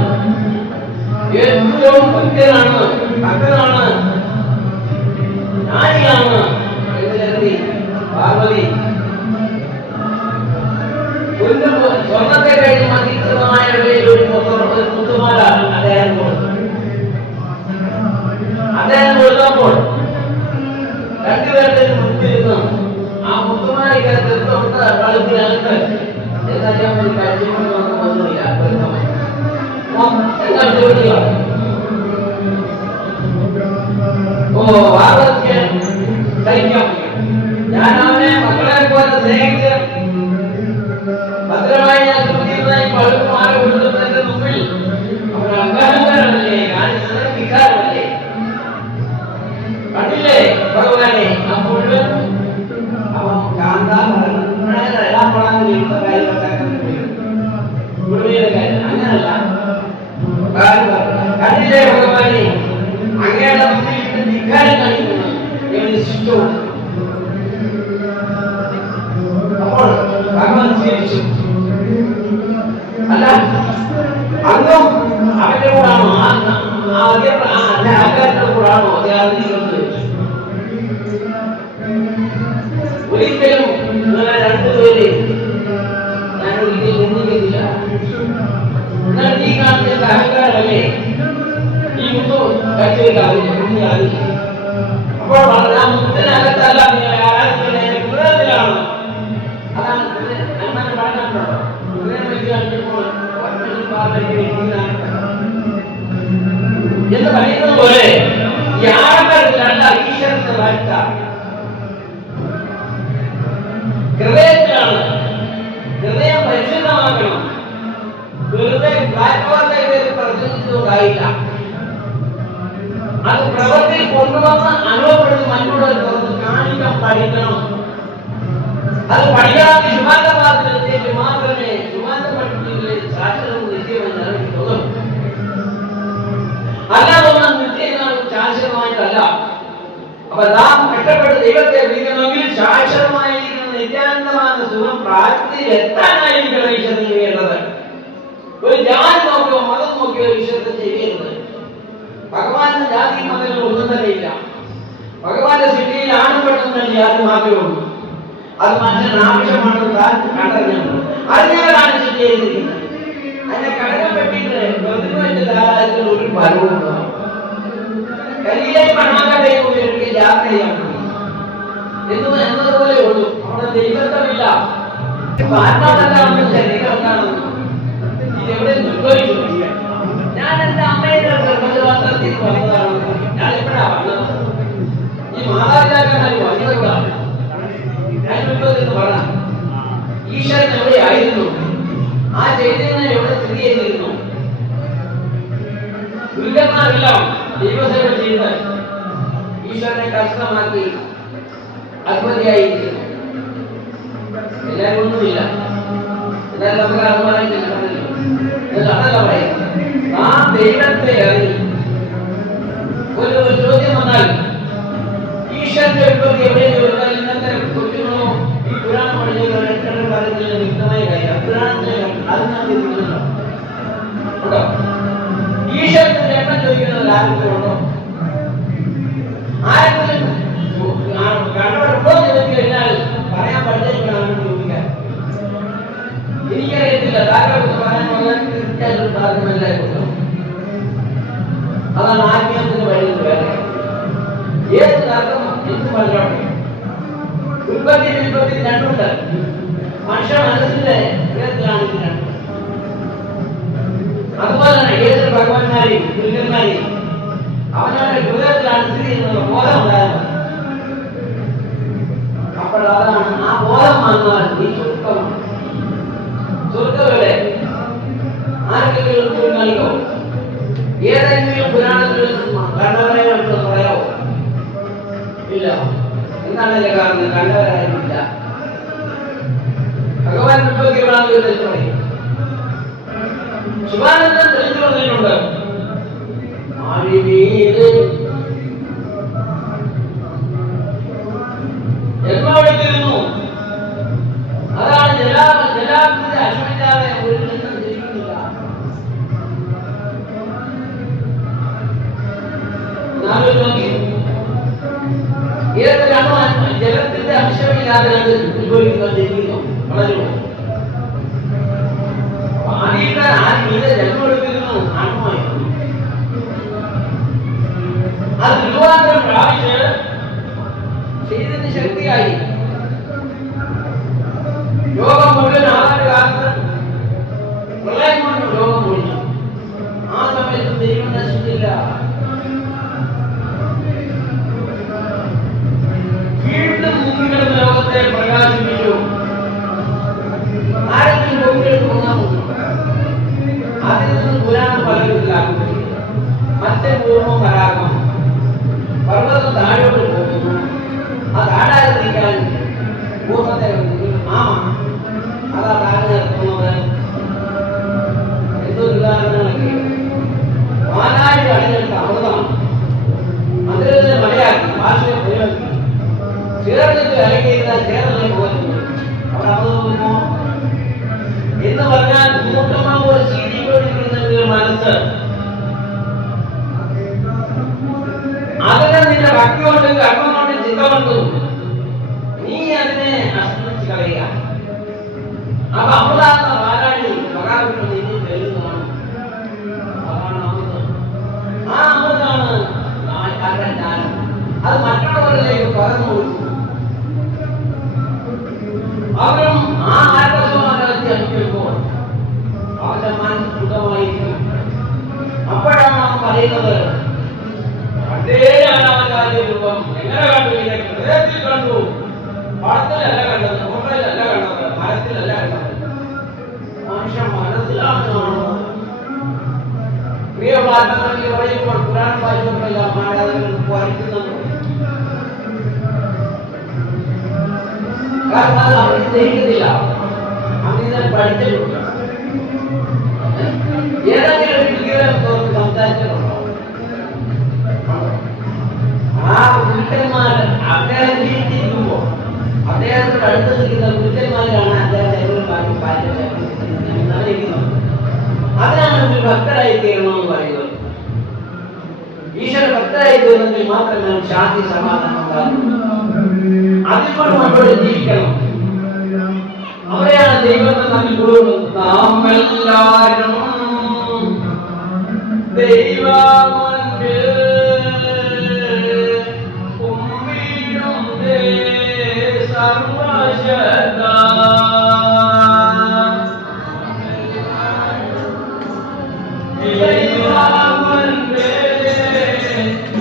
ഏറ്റവും ഭക്തനാണ്, ഭക്തനാണ്, ജ്ഞാനിയാണ് എന്ന് കരുതി പാർവതി സ്വർണത്തെ കഴിഞ്ഞ് മതിക്കുന്നതായ ഒരു മുത്തുമാല അദ്ദേഹം കൊടുത്തു. അദ്ദേഹം കൊടുത്തപ്പോൾ രണ്ടുപേരുടെ മുട്ടിരുന്ന് ആ മുത്തുമാലിക്കകത്ത് തൊട്ട് കളിപ്പിനകത്ത് എന്നറിയാൻ വേണ്ടി കഴിച്ചുകൊണ്ട് വന്നില്ല. ഓ പാർവതിക്ക് സഹിക്കാം. ഞാൻ അവനെ മക്കളെ പോലെ സ്നേഹിച്ച് ഭദ്രമായി ഞാൻ സൂക്ഷിക്കുന്നതായി പഴുമാറി കൊടുക്കുന്നതിന്റെ മുമ്പിൽ അവൻ അഹങ്കാരമല്ലേ, ഞാൻ വികാരമല്ലേ? കണ്ടില്ലേ ഭഗവാനെ? ആ മുഴുവൻ അവൻ കാന്താരെല്ലാം പണം ചെയ്യുന്ന കാര്യം അങ്ങനല്ല. കണ്ടില്ലേ ഭഗവാനെ? അങ്ങയുടെ മുന്നിൽ വികാരം കാണിക്കുന്നു. അപ്പോൾ ഭഗവാൻ സ്വീകരിച്ചു. അല്ല, അന്നും അവന്റെ കൂടാണോ? ആഗ്രഹത്തിന്റെ കൂടാണോ ഒരിക്കലും രണ്ടുപേരെ ഞാൻ ഒരിക്കലും നിന്ദിക്കുന്നില്ല. എന്നാൽ ഈ കാണുന്ന അഹങ്കാരമല്ലേ ഈ മുത്തു കഴിച്ചില്ല. അപ്പോൾ ആ മുത്തിനകത്തല്ല നിങ്ങൾ ആരാധിക്കുന്നത്, ഹൃദയത്തിലാണ്. അതാണ് അങ്ങനെ പറഞ്ഞിട്ടുണ്ടോ? ഹൃദയം വെച്ചിപ്പോൾ എന്ന് പറയുന്നത് പോലെ ഈ ആഴങ്ങളിലല്ല ഈശ്വരന്റെ വാഴ്ച, ഹൃദയത്തിലാണ്. ഹൃദയം പരിശുദ്ധമാക്കണം. വെറുതെ പ്ലാറ്റ്ഫോമിലേക്ക് പ്രചരിച്ചതുണ്ടായില്ല. പ്രവൃത്തി കൊണ്ടുവന്ന് അനുഭവപ്പെടുത്തി മറ്റുള്ളവർ തുറന്ന് കാണിക്കാൻ പഠിക്കണം. അത് പഠിക്കാത്ത ശുഭാന്തപാത്രത്തിലേക്ക് മാത്രമേ ശുഭാന്ത പഠിപ്പിക്കുന്നതിലെ ശാസ്ത്രവും നിത്യമെന്ന് എനിക്ക് തോന്നും. അല്ലാതൊന്നും നിത്യനാളും ശാശ്വതമായിട്ടല്ല. അപ്പൊ നാം കഷ്ടപ്പെട്ട് ദൈവത്തെ വിളിക്കണമെങ്കിൽ ശാശ്വതമായിരിക്കുന്ന നിത്യാനന്ദമായ സുഖം പ്രാപ്തിയിൽ എത്താനായിരിക്കണം ഈശ്വരൻ ചെയ്യേണ്ടത്. ഒരു ജാതി നോക്കിയോ മതം നോക്കിയോ ഈശ്വരത്തെ ചെയ്യരുത്. ഭഗവാന്റെ ജാതി മതങ്ങൾ ഒന്നും തന്നെ ഇല്ല. ഭഗവാന്റെ സൃഷ്ടിയിൽ ആണും പെണ്ണും തന്നെ ജാതി മാത്രമേ ഉള്ളൂ. അത് മനുഷ്യന് ആവശ്യമാണെന്ന് താൻ കണ്ടറിഞ്ഞു. അതിനാലാണ് സൃഷ്ടി ചെയ്തിരിക്കുന്നത്. അതിനെ കടകം പറ്റിയിട്ട് പ്രതിമന്റെ ധാരാളത്തിൽ ഒരു ഫലവുമില്ല. കരിയിലെ മണ്ണാക്കട്ടെ ഉപയോഗിച്ച് യാത്രയാണ് എന്നതുപോലെ ഉള്ളൂ. അവിടെ ദൈവത്വമില്ല. ആത്മാവെന്താണെന്ന് ശരീരം എന്താണെന്ന് ഇതെവിടെ നിർവഹിച്ചു. ഞാൻ എന്റെ അമ്മയുടെ ഗർഭപാത്രത്തിൽ വന്നതാണ്. ഞാൻ എപ്പോഴാ വന്നത്? ഈ മാതാപിതാക്കന്മാർ വന്നതാണ്. എന്ന് പറഞ്ഞ ഈശ്വരൻ എവിടെയായിരുന്നു? ആ ചൈതന്യം എവിടെ സ്ഥിതി ചെയ്തിരുന്നു? ഗുരുക്കന്മാരെല്ലാം ദൈവസേവ ചെയ്ത് ഈശ്വരനെ കഷ്ടമാക്കി അത്ഭുതിയായിരിക്കുന്നു. എല്ലാവരും ഒന്നുമില്ല. എന്നാലും നമുക്ക് അഭിമാനിക്കില്ല. അതല്ല പറയുന്നത്. ആ ദൈവത്തെ അറിഞ്ഞു. ഒരു ചോദ്യം വന്നാൽ ഈശ്വരന്റെ ഉൽപ്പത്തി എവിടെ ചോദിച്ചാൽ ഇന്നത്തെ കൊച്ചുങ്ങളോ ഈ പുരാണം പഠിച്ചവരോ രക്ഷണം പറയുന്നില്ല. വ്യക്തമായ കാര്യം പുരാണത്തിലെ അതിനകത്ത് ഉണ്ടോ? ഈശ്വരത്തിന്റെ എണ്ണം ചോദിക്കുന്നത് ആരെങ്കിലും ഉണ്ടോ? ആരെങ്കിലും കണ്ടവരുണ്ടോ ചോദിച്ചു കഴിഞ്ഞാൽ പറയാൻ പഠിച്ചിരിക്കണം ചോദിക്കാൻ. എനിക്കറിയത്തില്ല. താങ്കൾ പറയാനുള്ള തീർച്ചയായിട്ടും സാധ്യമല്ലായിരുന്നു. അതാണ് ആത്മീയത്തിന്റെ വഴി. വേറെ ഏത് തർക്കം എന്ത് പറഞ്ഞോട്ടെ, ഉൽപ്പത്തി വിൽപ്പത്തി രണ്ടുണ്ട്. മനുഷ്യ മനസ്സിന്റെ ഹൃദയത്തിലാണ് ഇത് രണ്ടും. അതുപോലെ തന്നെ ഏത് ഭഗവാന്മാരെയും ഗുരുക്കന്മാരെയും അവനവന്റെ ഹൃദയത്തിലാണ് സ്ഥിതി ചെയ്യുന്ന ബോധം ഉണ്ടായത്. അപ്പോൾ അതാണ് ആ ബോധം വന്നാൽ ഈ ചുരുക്കമാണ്. ചുരുക്കവിടെ ആർക്കെങ്കിലും ചുരുക്കാനിക്കോ ഏതെങ്കിലും പുരാണത്തിൽ കണ്ടവരെയാണെന്ന് പറയാവോ? ഇല്ല. എന്താണല്ലേ കാരണം? കണ്ടവരായിട്ടില്ല. ഭഗവാൻ പറയും. ശിവാനന്ദൻ തെളിച്ചു പറഞ്ഞിട്ടുണ്ട്. ജന്മമെടുത്തിരുന്നു. അതാണ് ജലാത്തിന്റെ അശ്വമില്ലാതെ ഒരു ജന്മം ജനിക്കുന്നില്ല. ജലത്തിന്റെ അംശമില്ലാതെ ഉത്ഭവിക്കുന്നു, വളരുമോ? ആദ്യത്തെ ജന്മം എടുത്തിരുന്നു ആത്മായി. അത് രൂപാന്തരം പ്രാപിച്ച് ചെയ്തതിന് ശക്തിയായി. രോഗം മുഴുവൻ ആകാൻ കാലത്ത് പ്രളയം കൊണ്ട് രോഗം മുഴിഞ്ഞു. ആ സമയത്ത് ദൈവം നശിച്ചില്ല. വീണ്ടും മുങ്ങിക്കിടന്ന ലോകത്തെ പ്രകാശിപ്പിച്ചു. ആരെങ്കിലും പൊക്കിയെടുത്ത് പൊങ്ങാൻ അതിൽ നിന്ന് പുരാണം പല വിധത്തിലാക്കുന്നു. മറ്റേ പൂർവ്വം പരാഗം പർവ്വതം താഴോട്ട് പോകുന്നു. ആ താഴാതിരിക്കാൻ പൂർവ്വത്തെ മാമ അതാ താഴെ നിർത്തുന്നത്. എന്തൊരു ഉദാഹരണങ്ങളൊക്കെ പാലായിട്ട് അണിഞ്ഞെടുത്ത അമൃതമാണ്. മന്ത്രിനെ മലയാക്കി ഭാഷയെ പ്രയോഗിക്കും. കേരളത്തിൽ അലങ്ങിയിരുന്നാൽ കേരളം പോകുന്നു. അവിടെ അമൃതമോ എന്ന് പറഞ്ഞാൽ മൂട്ടമ്മ പോലെ ചീറ്റിക്കൊണ്ടിരിക്കുന്ന മനസ്സ് അതിനെ നിന്റെ ഭക്തി കൊണ്ട് കർമ്മം കൊണ്ട് ചിന്തമുണ്ട്. നീ അതിനെ അസ്മരിച്ച് കളയുക. അപ്പൊ അമൃതാത്ത പാലാഴി മകാവിഷ്ണു നിന്നിൽ വരുന്നതാണ്. അതാണ് അമൃതം. ആ അമൃതാണ് ഞാൻ. അത് മറ്റുള്ളവരിലേക്ക് പകർന്നു കൊടുക്കും. അവരും ആ ആത്മസ്വഭാവത്തെ അനുഭവിക്കുമ്പോൾ അവന്റെ മനസ്സ് സുഖമായിരിക്കും. അപ്പോഴാണ് നാം പറയുന്നത് അതേ അനാമകാര്യ രൂപം എങ്ങനെ കണ്ടു? ഹൃദയത്തിൽ കണ്ടു. പടത്തിലല്ല കണ്ടത്, ഫോട്ടോയിലല്ല കണ്ടത്, മരത്തിലല്ല കണ്ടത്. മനുഷ്യ മനസ്സിലാണ് കാണുന്നത്. പ്രിയമുള്ള ആട്ടങ്ങളിൽ പറയുമ്പോൾ പുരാണം വായിച്ചുകൊണ്ടല്ല ആരാധകർ പഠിക്കുന്നത്. കാരണം അത് അവർക്ക് ദഹിക്കുന്നില്ല. അങ്ങനെ പഠിച്ചിട്ടുണ്ട്. ഏതെങ്കിലും ഒരു വിഗ്രഹം തുറന്ന് സംസാരിച്ചിട്ടുണ്ടോ? ആ ഗുരുക്കന്മാർ അദ്ദേഹം ജീവിച്ചിരിക്കുമ്പോൾ അദ്ദേഹത്തിന് അടുത്ത് നിൽക്കുന്ന ഗുരുക്കന്മാരാണ് അദ്ദേഹം ചരിത്രമാക്കി പാലിക്കുന്നത്. അതിനാണ് ഒരു ഭക്തരായി തീരണമെന്ന് പറയുന്നത്. ഈശ്വര ഭക്തരായി തീർന്നെങ്കിൽ മാത്രമേ ശാന്തി സമാധാനം ഉണ്ടാകുള്ളൂ. അതിൽക്കൊണ്ട് മുന്നോട്ട് ജീവിക്കണം. അവരെയാണ് ദൈവത്തെ തമ്മിൽ കൂടുന്നത്. നാം എല്ലാവരും ദൈവമുണ്ട് കുമ്പിടുന്നേ സർവശക്ത ദൈവമുണ്ട്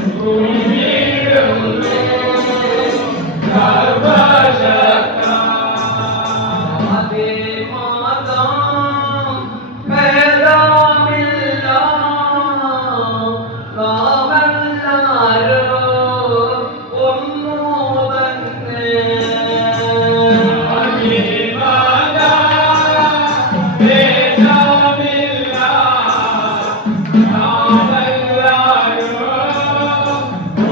കുമ്പിടുന്നേ സർവശക്ത അതേ മാതാ ഭേദമില്ല നാമെല്ലാരും ഒന്നു തന്നെ. അതേ മാതാ ഭേദമില്ല നാമെല്ലാരും ഒന്നു തന്നെ.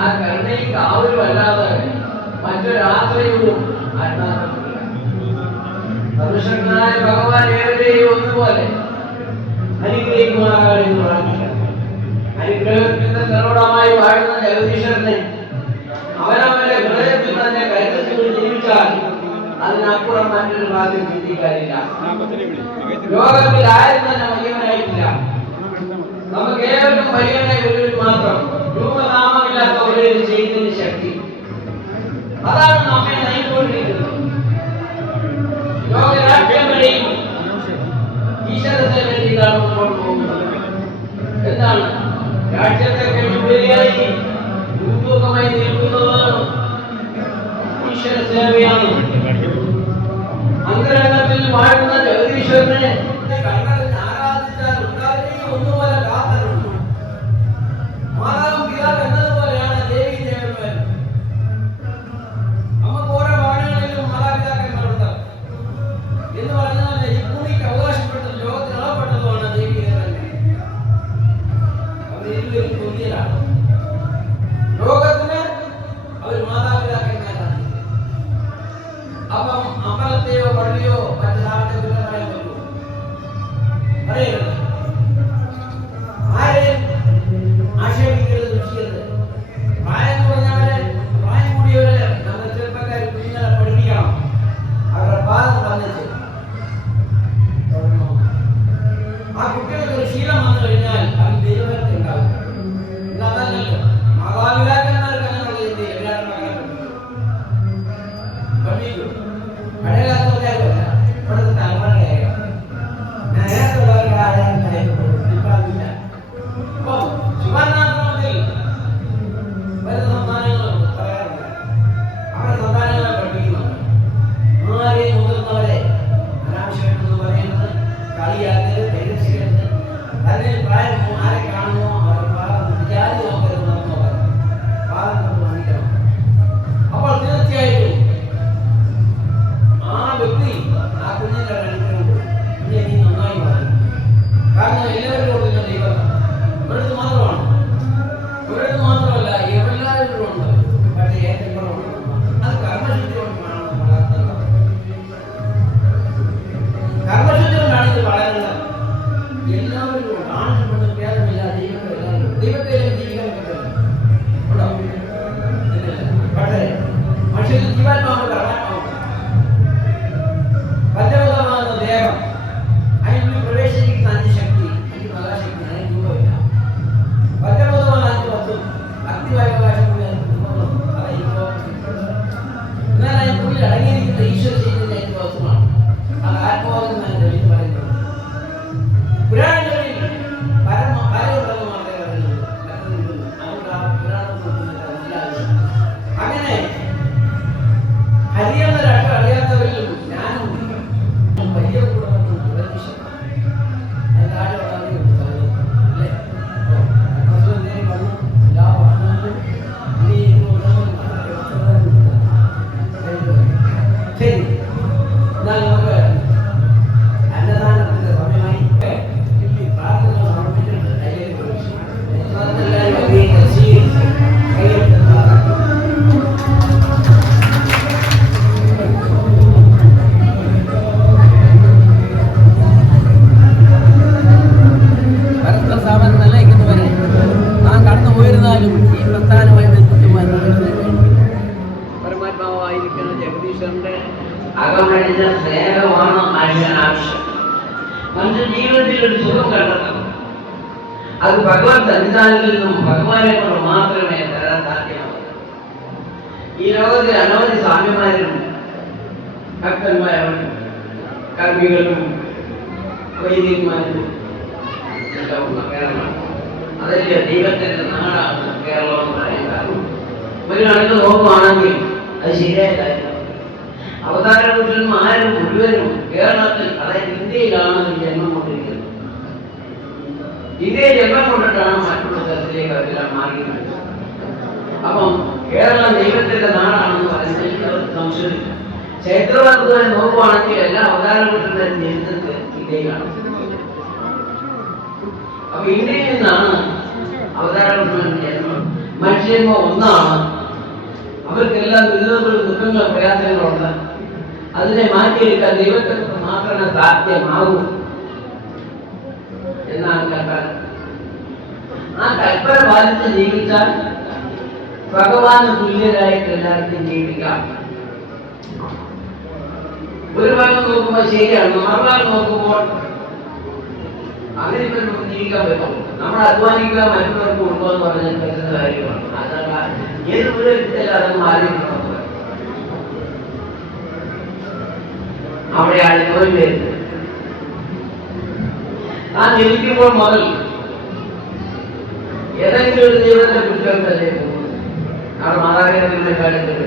ആ കരുണയ്ക്ക് ആവരുമല്ലാതെ മറ്റൊരാശ്രയവും സർവശക്തനായ ഭഗവാൻ ഏവരെയും ഒന്നുപോലെ അനുഗ്രഹിക്കുമാറാകണമെന്ന് പ്രാർത്ഥിക്കാം. അനുഗ്രഹത്തിന്റെ നിറവടമായി വാഴുന്ന ജഗദീശ്വരനെ അവനവന്റെ ഹൃദയത്തിൽ തന്നെ കരുത്തിൽ ജീവിച്ചാൽ അതിനപ്പുറം മറ്റൊരു ഭാഗ്യം ചിന്തിക്കാനില്ല. ലോകത്തിൽ ആരും തന്നെ വലിയവനായിട്ടില്ല. നമുക്ക് ഏവർക്കും വലിയവനായി ഒരു മാത്രം രൂപനാമമില്ലാത്ത ഒരേ ചൈതന്യ ശക്തി. അതാണ് നമ്മെ നയിക്കൊണ്ടിരിക്കുന്നത്. ലോകരാഷ്ട്രം വരെയും ഈശ്വരത്തെ വേണ്ടിയിട്ടാണ് മുമ്പോട്ട് പോകുന്നത്. എന്താണ് രാജ്യത്തെ കഴിവുപരിയായി മുൻതൂക്കമായി നിൽക്കുന്നത് ഈശ്വര സേവയാണ്. അന്തരംഗത്തിൽ വാഴുന്ന ജഗദീശ്വരനെ ആരാധിച്ചാൽ ഒന്നുപോലെ കാത്തരുണ്ട്. മാതാവും പിതാവ് എന്നതുപോലെയാണ് ദേവി ദേവന്മാർ. നമുക്ക് ഓരോ ഭവനങ്ങളിലും മാതാപിതാക്കന്മാരുണ്ട് എന്ന് പറഞ്ഞാൽ ഈ ഭൂമിക്ക് അവകാശപ്പെട്ടത് ലോകത്തിന് അളപ്പെട്ടതുമാണ് ദേവി. പഠിപ്പിക്കും. പഴയ കാലത്തൊക്കെ ഇവിടുത്തെ തലമുറ നേരത്തുള്ളവരുടെ ആചാരം ഇപ്പൊ അതില്ല. അപ്പൊ ശിവനാശ്രമത്തിൽ വരുന്ന സന്താനങ്ങളുണ്ട്, പറയാറുണ്ട്. അവരുടെ സന്താനങ്ങളെ പഠിപ്പിക്കുന്നുണ്ട്. ആരെയും മുതിർന്നവരെ അനാവശ്യമായിട്ടെന്ന് പറയുന്നത്, കളിയാക്കരുത്, പരിഹസിക്കരുത്, തന്നെ പ്രായം ആരെ കാണുമോ അവർ ജാതി നോക്കരുതെന്നോ പാദം കൊണ്ട് വന്നിക്കണം. അപ്പോൾ തീർച്ചയായിട്ടും ആ വ്യക്തി ആ കുഞ്ഞിന്റെ കഴിക്കുന്നുണ്ട് കുഞ്ഞെ നീ നന്നായി പറയും. കാരണം എല്ലാവരും കൊടുക്കുന്ന ദൈവം ഇവിടുന്ന് മാത്രമാണ്, ഇവിടുന്ന് മാത്രമല്ല എല്ലാവരും ഉണ്ട്. പക്ഷേ ഏറ്റവും അത് കർമ്മശുദ്ധി കൊണ്ടാണ് വളർത്തുന്നത്. കർമ്മശുദ്ധി കൊണ്ടാണ് ഇത് വളരുന്നത്. എല്ലാവരും ആണും പെണ്ണും ഭേദമില്ല, ദൈവത്തെ ജീവിക്കാൻ പറ്റില്ല. പക്ഷേ മനുഷ്യന് ജീവാത്മാവ് കർമാത്മാവ് പഞ്ചഭൂതമാകുന്ന ദേഹം, അതിനുള്ളിൽ പ്രവേശിക്കുന്ന 5 ശക്തി, 5 മഹാശക്തി, അതിന് രൂപമില്ല. പഞ്ചഭൂതമാണ് 5 വസ്തു, അഗ്നിവായുകാശം എന്നാൽ അതിനുള്ളിൽ അടങ്ങിയിരിക്കുന്ന ഈശ്വര ചൈതന്യം 5 വസ്തുവാണ്. അത് ആത്മാവെന്ന് തെളിഞ്ഞ് പറയുന്നത്. പുരാണങ്ങളിൽ പരമുള്ളത് മാത്രമേ പറയുന്നുള്ളൂ. അതുകൊണ്ട് ആ പുരാണം അങ്ങനെ ഹരിയെന്ന അറിയാത്തവരിൽ ഞാനും വലിയ കുടുംബത്തിൽ ശരി. എന്നാൽ നമുക്ക് അന്നദാനത്തിന്റെ സമയമായി പ്രാർത്ഥന സമർപ്പിച്ചിട്ടുണ്ട്. പരസ്പരസ്ഥാപനം നിലനിൽക്കുന്നവരെ നാം കടന്നു പോയിരുന്നാലും ഈ പ്രസ്ഥാനമായി പരമാത്മാവായിരിക്കുന്ന ജഗദീശ്വരന്റെ അകമഴിഞ്ഞ സ്നേഹമാണ് മനുഷ്യന് ആവശ്യം. മനുഷ്യൻ ജീവിതത്തിൽ ഒരു സുഖം കണ്ടെത്തണം. അത് ഭഗവത് സന്നിധാനത്തിൽ നിന്നും ഭഗവാനെ കൊണ്ട് മാത്രമേ തരാൻ സാധ്യമാകൂ. ഈ ലോകത്തിൽ അനവധി സ്വാമിമാരും ഭക്തന്മാരും കർമ്മികളും വൈദികന്മാരും എല്ലാം ഉള്ള കേരളമാണ്. അതല്ലേ ദൈവത്തിന്റെ നാടാണ് കേരളം എന്ന് പറയാൻ കാരണം. ഒരു കണക്ക് നോക്കുകയാണെങ്കിൽ അത് ശരിയായ കാര്യം. അവതാര പുരുഷന്മാരും മുഴുവനും കേരളത്തിൽ, അതായത് ഇന്ത്യയിലാണ് ജന്മം കൊണ്ടിരിക്കുന്നത്. ഇന്ത്യയിൽ ജന്മം കൊണ്ടിട്ടാണ് മറ്റുള്ള സ്ഥലത്തിലേക്ക് അവരെല്ലാം മാറിയത്. അപ്പം കേരളം ദൈവത്തിന്റെ നാടാണെന്ന് പറയുന്നതിൽ സംശയമില്ല. ചൈത്രവർദ്ധനെ നോക്കുകയാണെങ്കിൽ എല്ലാ അവതാര പുരുഷന്മാരും ജനിച്ചത് ഇന്ത്യയിലാണ്. അപ്പൊ ഇന്ത്യയിൽ നിന്നാണ് അവതാര പുരുഷന്റെ ജന്മം. മനുഷ്യന്മാർ ഒന്നാണ്. അവർക്കെല്ലാം ദുരിതങ്ങളും ദുഃഖങ്ങളും പ്രയാസങ്ങളുണ്ട്. അതിനെ മാറ്റിയെടുക്കാൻ ദൈവത്തെ മാത്രമേ സാധ്യമാകൂ എന്നാണ് കൽപ്പന. ആ കൽപ്പന പാലിച്ച് ജീവിച്ചാൽ ഭഗവാന് തുല്യരായിട്ട് എല്ലാവർക്കും ജീവിക്കാം. ഒരു ഭാഗം നോക്കുമ്പോൾ ശരിയാണ്, മറുഭാഗം നോക്കുമ്പോൾ അങ്ങനെ ഇപ്പം നമുക്ക് ജീവിക്കാൻ പറ്റും. നമ്മൾ അധ്വാനിക്കുക, മറ്റുള്ളവർക്ക് കൊടുക്കുക എന്ന് പറഞ്ഞാൽ പറ്റുന്ന കാര്യമാണ്. അതല്ല ഏത് വിധത്തിൽ അത് മാറിയിട്ടുണ്ടോ അവിടെയാണ് തൊഴിൽ വരുന്നത്. താൻ ജനിക്കുമ്പോൾ മുതൽ ഏതെങ്കിലും ഒരു ദൈവത്തെ കുറിച്ചല്ലേ പോകുന്നത്. അവിടെ മാതാപിതാക്കളുടെ കാര്യത്തിൽ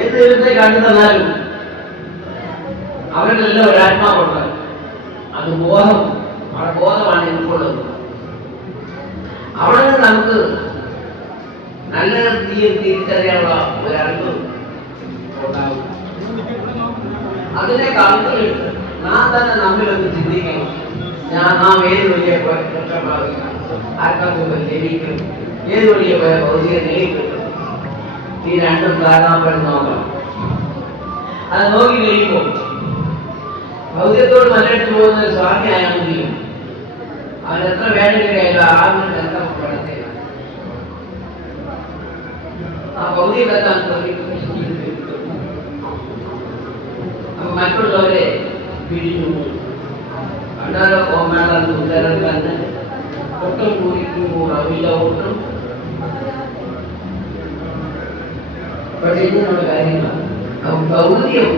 ഏത് ദൈവത്തെ കണ്ടു തന്നാലും അവരിലെല്ലാം ഒരു ആത്മാവുണ്ട്. അത് ബോധം, അവിടെ ബോധമാണ് എനിക്കുള്ളത്. അവിടെ നിന്ന് നമുക്ക് നല്ല തിരിച്ചറിയാനുള്ള ഒരു അറിവ് ഉണ്ടാകും. അതിനെ കണക്കിലെടുത്ത് നാം തന്നെ നമ്മിലൊന്ന് ചിന്തിക്കണം. നാം ഏത് വലിയ പ്രശ്നമാകുക, ആർക്കും ലഭിക്കും, ഏത് വലിയ ഭൗതിക നിലയിക്കും. ഈ രണ്ടും താരതമ്യം നോക്കണം. അത് നോക്കി കഴിയുമ്പോൾ ഭൗതികത്തോട് മലയിട്ട് പോകുന്ന സ്വാമി ആയാണെങ്കിലും അവനെത്ര വേണമെങ്കിലും ആകുന്ന ബന്ധപ്പെടുത്തില്ല. ആ ഭൗതിക ബന്ധം മറ്റുള്ളവരെ പിരിഞ്ഞു കണ്ടാലോ കോമേള ഉത്തരം തന്നെ ഒട്ടും കൂടിക്കും കൂടാവില്ല ഒട്ടും. പക്ഷെ ഇങ്ങനെയുള്ള കാര്യങ്ങളാണ്. ദൗത്യം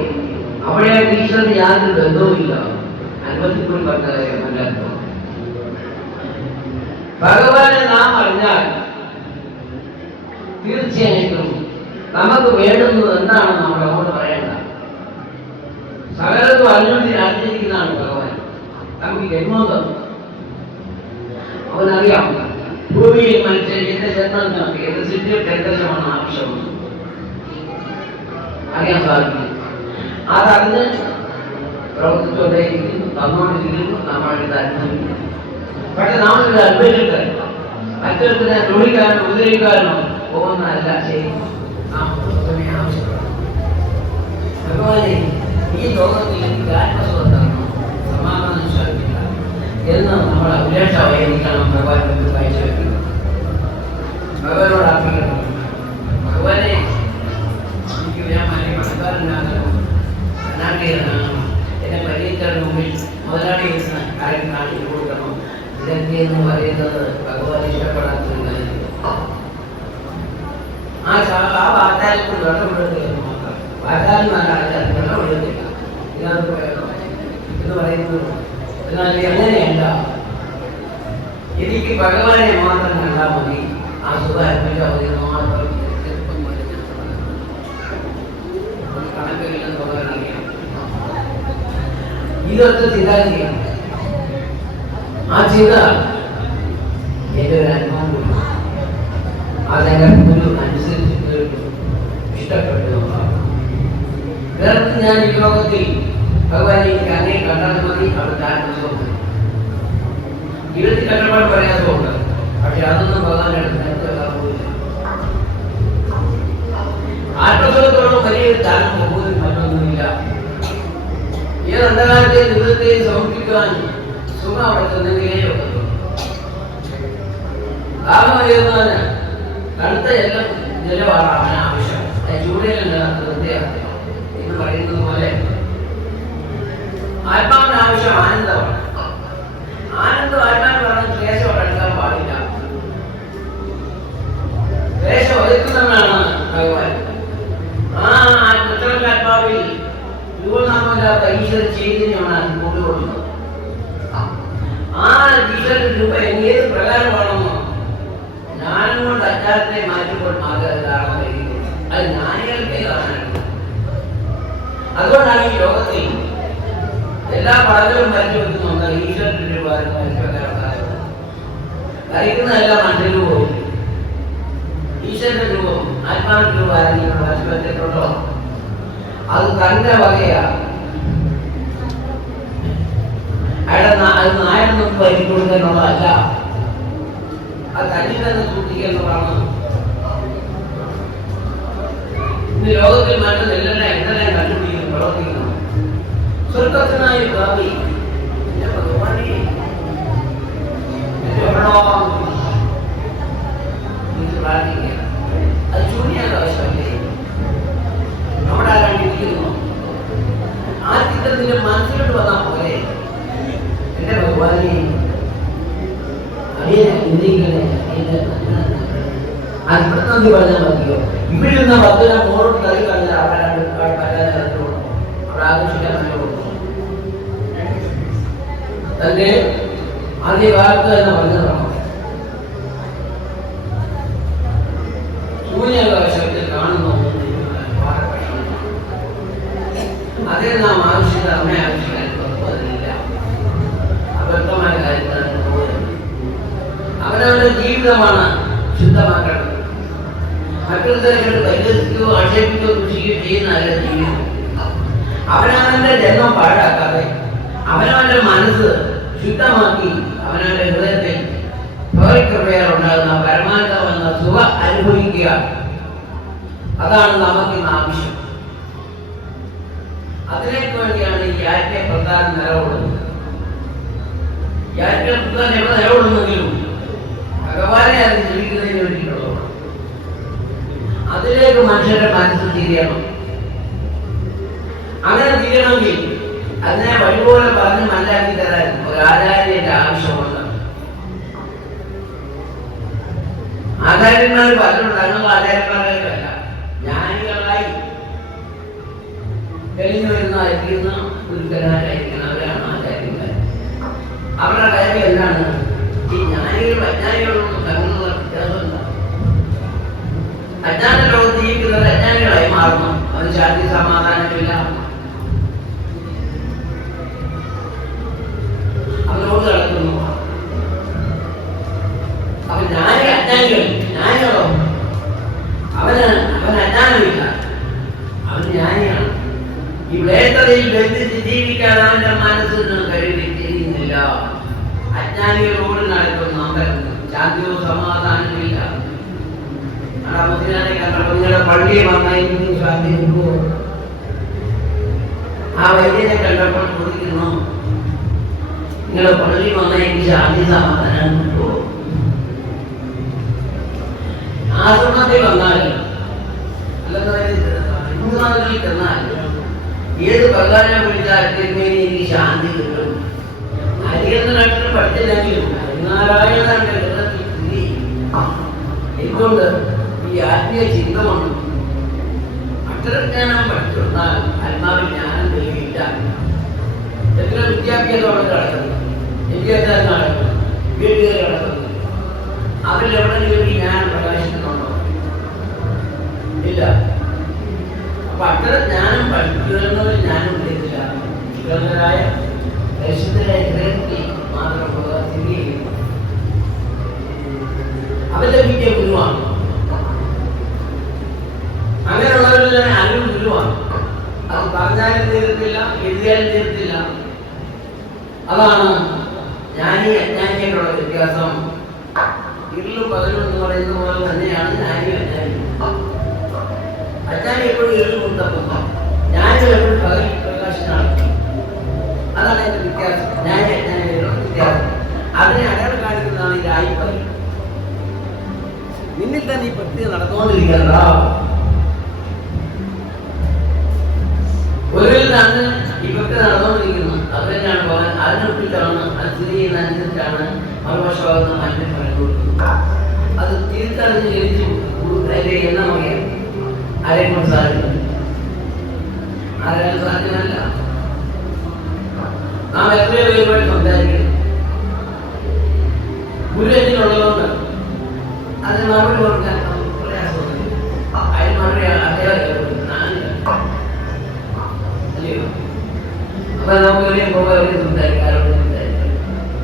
അവിടെ ഈശ്വരന് യാതൊരു ബന്ധവുമില്ല. അനുഭവത്തിൽക്കൂടി പറഞ്ഞ കാര്യമല്ലാത്ത ഭഗവാനെ നാം അറിഞ്ഞാൽ തീർച്ചയായിട്ടും നമുക്ക് വേണ്ടുന്നത് എന്താണെന്ന് നമ്മൾ അങ്ങോട്ട് പറയണ്ട. സകലതും അറിഞ്ഞിരിക്കുന്നതാണ് ഭഗവാൻ. നമുക്ക് ജന്മം തന്നു. അവനറിയാം ഭൂമിയിൽ മനുഷ്യൻ എന്റെ ജന്മം നമുക്ക് ഏത് സിറ്റിയിൽ കേന്ദ്രമാണ് ആവശ്യം അറിയാൻ സാധിക്കും. അതറിഞ്ഞ് പ്രവർത്തിച്ചുകൊണ്ടേയിരിക്കുന്നു, തന്നുകൊണ്ടിരിക്കുന്നു. നമ്മളിത് അനുഭവിക്കുന്നു. പക്ഷെ നമ്മളിത് അനുഭവിച്ചിട്ട് മറ്റൊരുത്തിനെ തൊഴിക്കാനോ ഉപദ്രവിക്കാനോ പോകുന്നതല്ല ശരി. ഭഗവാനെ ഈ ലോകത്തിൽ എനിക്ക് ആത്മസ്വതന്ത്രം സമാധാനം സാധിക്കില്ല എന്ന് നമ്മൾ അഭിലാഷമായിരിക്കണം ഭഗവാൻ കാഴ്ചവെക്കുന്നത്. ഭഗവാനോട് അർപ്പിക്കണം. ഭഗവാനെ എനിക്ക് ഞാൻ പണക്കാരനാകണം, ധനാഢ്യനാകണം, എന്നെ പരിഹരിച്ചതിന് മുമ്പിൽ മുതലാളി കാര്യം കാണിച്ചു കൊടുക്കണം. ഇതൊക്കെ എന്ന് പറയുന്നത് ഭഗവാൻ ഇഷ്ടപ്പെടാത്തൊരു കാര്യം. ആ വാർത്താലിക്കൂടി വെള്ളം വിടുകയെന്ന് മാത്രം. വാർത്താലിമാരാണ് വെള്ളം വിടുന്നില്ല ഇതിനകത്ത് വേണം എന്ന് പറയുന്നത്. എന്നാൽ എങ്ങനെയല്ല, എനിക്ക് ഭഗവാനെ മാത്രം കണ്ടാൽ മതി, ആ സുഖം അനുഭവിച്ചാൽ മതി എന്ന് മാത്രം കണക്കില്ലെന്ന് പറയാനറിയാം. ഇതൊക്കെ ചിന്താഗതിയാണ്. ആ ചിന്ത എൻ്റെ ഒരു അനുഭവം കൂടി. അതെന്റെ ഗുരു അനുസരിച്ച് ഇഷ്ടപ്പെട്ടു. വേറെ ഞാൻ ഈ ലോകത്തിൽ ഭഗവാൻ എനിക്ക് അങ്ങനെ കണ്ടാൽ മതി, അവിടുത്തെ ആത്മസുഖം ജീവിതത്തിൽ കഷ്ടപ്പാട് പറയാത്തതുകൊണ്ട്. പക്ഷെ അതൊന്നും ഭഗവാൻ എടുത്ത് പോയില്ല. ആത്മസുഖത്തോളം വലിയൊരു താരം പോലും മറ്റൊന്നുമില്ല. ഈ അന്ധകാരത്തെയും ദുരിതത്തെയും സമർപ്പിക്കാൻ സുഖം അവിടെ ചെന്നെങ്കിലേ ഒക്കത്തുള്ളൂ. ദാഹമറിയുന്നതിന് തണുത്ത എല്ലാം ജലമാണ് അവന് ആവശ്യം. ചൂടിലുള്ള വൃത്തിയാക്കുക എന്ന് പറയുന്നത് പോലെ ആത്മാവിന് ആവശ്യം ആനന്ദമാണ്. ആനന്ദം ആത്മാവിന് പറഞ്ഞ ക്ലേശം എടുക്കാൻ പാടില്ല. ക്ലേശം ഒതുക്കുന്നതാണ് ഭഗവാൻ. ആ ആത്മാവിൽ രൂപനാമല്ലാത്ത ഈശ്വര ചൈതന്യമാണ് അത് കൊണ്ടുകൊള്ളുന്നത്. ആ ഈശ്വര രൂപ ഏത് പ്രകാരമാണെന്നോ ജ്ഞാനം കൊണ്ട് അജ്ഞാനത്തെ മാറ്റുമ്പോൾ മാത്രമേ കാണാൻ കഴിയുള്ളൂ. അത് ജ്ഞാനികൾക്കേ കാണാനുള്ളൂ. അതുകൊണ്ടാണ് ഈ ലോകത്തിൽ എല്ലാ പഠനങ്ങളും വരച്ചു വെക്കുന്നുണ്ട്. ഈശ്വരന്റെ രൂപ ധരിക്കുന്നതെല്ലാം മനുഷ്യരൂപവും ഈശ്വരന്റെ രൂപം ആത്മാവിന്റെ രൂപം ആരെങ്കിലും വരച്ചു വെച്ചിട്ടുണ്ടോ? അത് തന്റെ വകയാണ്. അയാളുടെ അത് നായരൊന്നും വരി കൊടുക്കാനുള്ളതല്ല. അത് തന്നിൽ തന്നെ സൂക്ഷിക്കേണ്ടതാണ്. ഇന്ന് ലോകത്തിൽ മറ്റൊന്നെല്ലാം എന്തെല്ലാം കണ്ടുപിടിക്കുന്നു, പ്രവർത്തിക്കുന്നു. സ്വർഗത്തിനായി ഭാവി പ്രാർത്ഥിക്കുക. അത് ശൂന്യാൻ ആവശ്യമല്ലേ? നമ്മുടെ കണ്ടിരിക്കുന്നു. ആ ചിത്രത്തിന്റെ മനസ്സിലോട്ട് വന്നാൽ പോലെ എന്റെ ഭഗവാനെ അത്ഭുതം പറഞ്ഞാൽ മതിയോ? ഇവിടെ നിന്ന് ഭക്തന മോളോട്ട് കറി പറഞ്ഞാൽ അവിടെ ആഘോഷിക്കാൻ തന്റെ ആദ്യ കാലത്ത് തന്നെ പറഞ്ഞതാണ്. ശൂന്യാകാശത്തിൽ കാണുന്നു അതേ നാം ആവശ്യമില്ല, അമ്മയെ ആവശ്യമായി അതില്ല. അബദ്ധമായ കാര്യത്തിലാണ് അവനവന്റെ ജീവിതമാണ് ശുദ്ധമാക്കേണ്ടത്. മറ്റുള്ളവരെ പരിഹരിക്കുകയോ ആക്ഷേപിക്കുകയോ കൃഷിക്കുകയോ ചെയ്യുന്നതല്ല ജീവിതം. അവനവന്റെ ജന്മം പാഴാക്കാതെ അവനവന്റെ മനസ്സ് ശുദ്ധമാക്കി അവനവന്റെ ഹൃദയത്തിൽ ഭഗവത്കൃപയാൽ ഉണ്ടാകുന്ന പരമാനന്ദമെന്ന സുഖ അനുഭവിക്കുക. അതാണ് നമുക്കിന്ന് ആവശ്യം. അതിലേക്ക് വേണ്ടിയാണ് ഈ യാജ്ഞ പ്രധാനം നിലകൊള്ളുന്നത്. യാജ്ഞ പ്രധാനം എവിടെ നിലകൊള്ളുന്നെങ്കിലും ഭഗവാനെ അത് ജീവിക്കുന്നതിന് വേണ്ടിയിട്ടുള്ളതാണ്. അതിലേക്ക് മനുഷ്യരുടെ മനസ്സ് തിരിയണം. അങ്ങനെ തിരിയണമെങ്കിൽ അതിനെ വഴിപോലെ പറഞ്ഞ് മനസ്സിലാക്കി തരാൻ ഒരു ആചാര്യന്റെ ആവശ്യമുണ്ട്. ആചാര്യന്മാർ പലരും തങ്ങളുടെ ആചാര്യന്മാരല്ല, ജ്ഞാനികളായി കഴിഞ്ഞു വരുന്നതായിരിക്കുന്ന ഗുരുക്കന്മാരായിരിക്കുന്ന അവരാണ് ആചാര്യന്മാർ. അവരുടെ കാര്യം എന്താണ്? ഈ ജ്ഞാനികളും അജ്ഞാനികളും തമ്മിലുള്ള വ്യത്യാസം എന്താണ്? അജ്ഞാന ലോകത്ത് ജീവിക്കുന്നത് അജ്ഞാനികളായി മാറുന്നു. അത് ശാന്തി സമാധാനമില്ല. അവരോട് നടക്കുന്നു. അവൻ ജ്ഞാനികളോ അവൻ അജ്ഞാനമില്ല, അവൻ ജ്ഞാനിയാണ്. ഈ വേട്ടതയിൽ ബന്ധിച്ച് ജീവിക്കാൻ അവന്റെ മനസ്സിന് കഴിയുന്നില്ല. അജ്ഞാനികളോട് നടക്കുന്ന അവൻ ശാന്തിയോ സമാധാനമില്ല. നിങ്ങളുടെ പള്ളിയിൽ വന്നായിരുന്നു ശാന്തി കിട്ടുമോ? ആ വൈദ്യനെ കണ്ടപ്പോൾ ചോദിക്കുന്നു, നിങ്ങളുടെ പള്ളിയിൽ വന്നാൽ എനിക്ക് ശാന്തി സമാധാനം കിട്ടുമോ? ആശ്രമത്തിൽ വന്നാൽ ഹിന്ദുമതത്തിൽ ചെന്നാൽ ഏത് ഭഗവാനെ വിളിച്ചാൽ തിരുമേനി എനിക്ക് ശാന്തി കിട്ടും. ഹരിയെന്ന നാട്ടിൽ പഠിച്ചില്ലെങ്കിലും ഹരിനാരായണന്റെ ഹൃദയത്തിൽ സ്ഥിതി എന്തുകൊണ്ട് ഈ ആത്മീയ ചിന്ത കൊണ്ട് അക്ഷരജ്ഞാനം പഠിച്ചിരുന്നാൽ ആത്മാവിൽ ജ്ഞാനം നൽകിയില്ല. എത്ര വിദ്യാഭ്യാസമാണ് നടക്കുന്നത്, വിദ്യാഭ്യാസം നടക്കുന്നത്, വീട്ടുകാർ നടക്കുന്നത്, അവരിലെവിടെയെങ്കിലും ഈ ജ്ഞാനം പ്രകാശിക്കുന്നുണ്ടോ? ഇല്ല. അപ്പൊ അക്ഷരജ്ഞാനം പഠിക്കുന്നത് ജ്ഞാനം ഉദ്ദേശിച്ചില്ല. വിശ്വനായ ദേശത്തിലെ ഹൃദയത്തിൽ മാത്രം സ്ഥിതി ചെയ്യുന്നു. അവരുടെ വിദ്യ ഗുരുവാണ്. അങ്ങനെയുള്ളവരെല്ലാം അറിവ് ഗുരുവാണ്. അത് പറഞ്ഞാലും തീരത്തില്ല, എഴുതിയാലും തീരത്തില്ല. അതാണ് ജ്ഞാനി അജ്ഞാനിയായിട്ടുള്ള വ്യത്യാസം. ഇരുളും പകലും എന്ന് പറയുന്ന പോലെ തന്നെയാണ് ജ്ഞാനി അജ്ഞാനി. അജ്ഞാനി എപ്പോഴും ഇരുൾ മുന്തപ്പുന്നു, ജ്ഞാനി എപ്പോഴും പകൽ പ്രകാശനാണ്. അതാണ് അതിന്റെ വ്യത്യാസം. ജ്ഞാനി അജ്ഞാനിയുള്ള വ്യത്യാസം. അതിനെ അടയാളം കാണിക്കുന്നതാണ് ഈ രായിപ്പകൽ. നിന്നിൽ തന്നെ ഈ പ്രക്രിയ നടന്നുകൊണ്ടിരിക്കുന്നതാ. ഒരിലാണ് ഈ പ്രക്രിയ നടന്നുകൊണ്ടിരിക്കുന്നത്. അത് തന്നെയാണ് പോകാൻ അതിനൊപ്പിച്ചാണ് അത് സ്ഥിതി ചെയ്യുന്നതനുസരിച്ചാണ് മറുവശമാകുന്ന മറ്റു ഫലം. അത് തിരിച്ചറിഞ്ഞ് ജനിച്ചു അതിന്റെ എണ്ണം അറിയാം. ആരെക്കൊണ്ട് സാധിക്കും? ആരാലും സാധ്യമല്ല. നാം എത്രയോ പേരുമായിട്ട് സംസാരിക്കുന്നു. ഗുരു എന്നിലുള്ളതുകൊണ്ട് അതിന് മറുപടി കൊടുക്കാൻ പ്രയാസമൊന്നുമില്ല. അതിന് മറുപടി അദ്ദേഹം അല്ലയോ? അപ്പൊ നമുക്ക് എവിടെയും പോകാൻ സംസാരിക്കാം, ആരോട് സംസാരിക്കാം.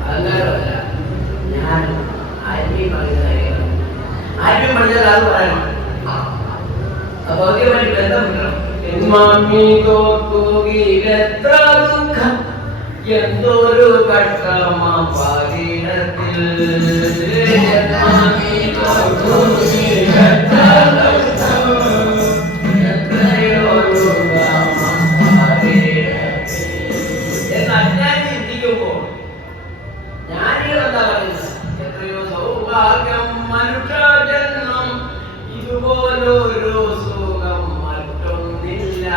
അഹങ്കാരമല്ല, ഞാൻ ആരെയും പറയുന്ന കാര്യമാണ്. ആരെയും പഠിച്ചാൽ അത് പറയണം. അപ്പൊ അതുമായി ബന്ധപ്പെടണം. എന്തൊരു കഷ്ടമ പാരീടത്തിൽ എന്നജ്ഞാനി ചിന്തിക്കുമ്പോൾ ജ്ഞാനികളെന്താ പറയുന്നത്? എത്രയോ സൗഭാഗ്യം മനുഷ്യജന്മം, ഇതുപോലൊരു സുഖം മറ്റൊന്നില്ല.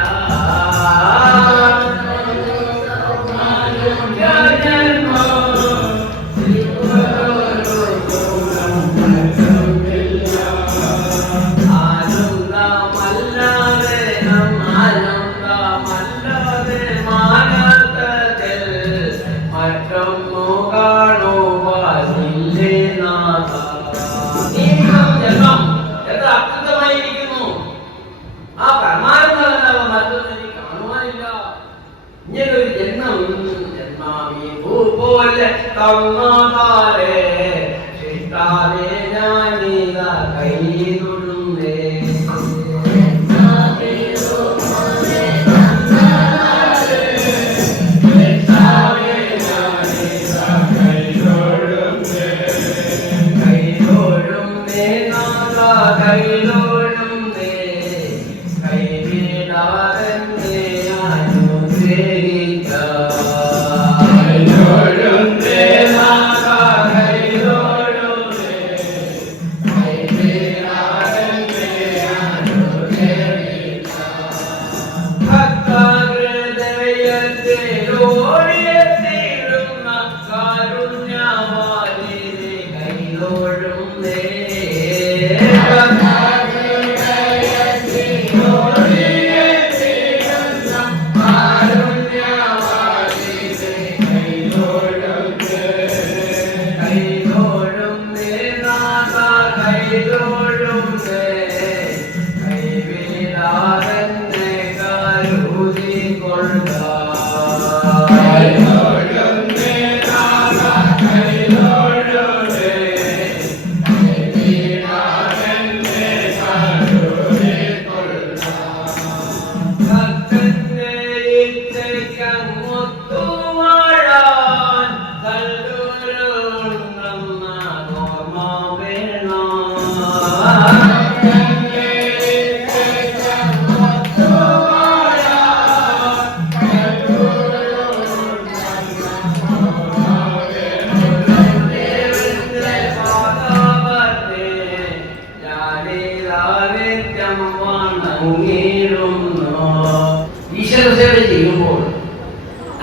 ഈശ്വര സേവ ചെയ്യുമ്പോൾ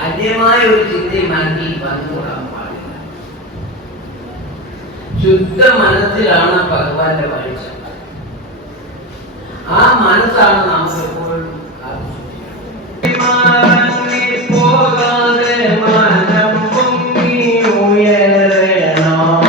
അന്യമായ ഒരു ചിന്തയും മനസ്സിൽ വന്നുകൂടാൻ പാടില്ല. ശുദ്ധ മനസ്സിലാണ് ഭഗവാന്റെ വാഴ്ച. ആ മനസ്സാണ് നമുക്ക് എപ്പോഴും പോകാതെ മനം പൊങ്ങി ഉയരണം.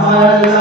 Hare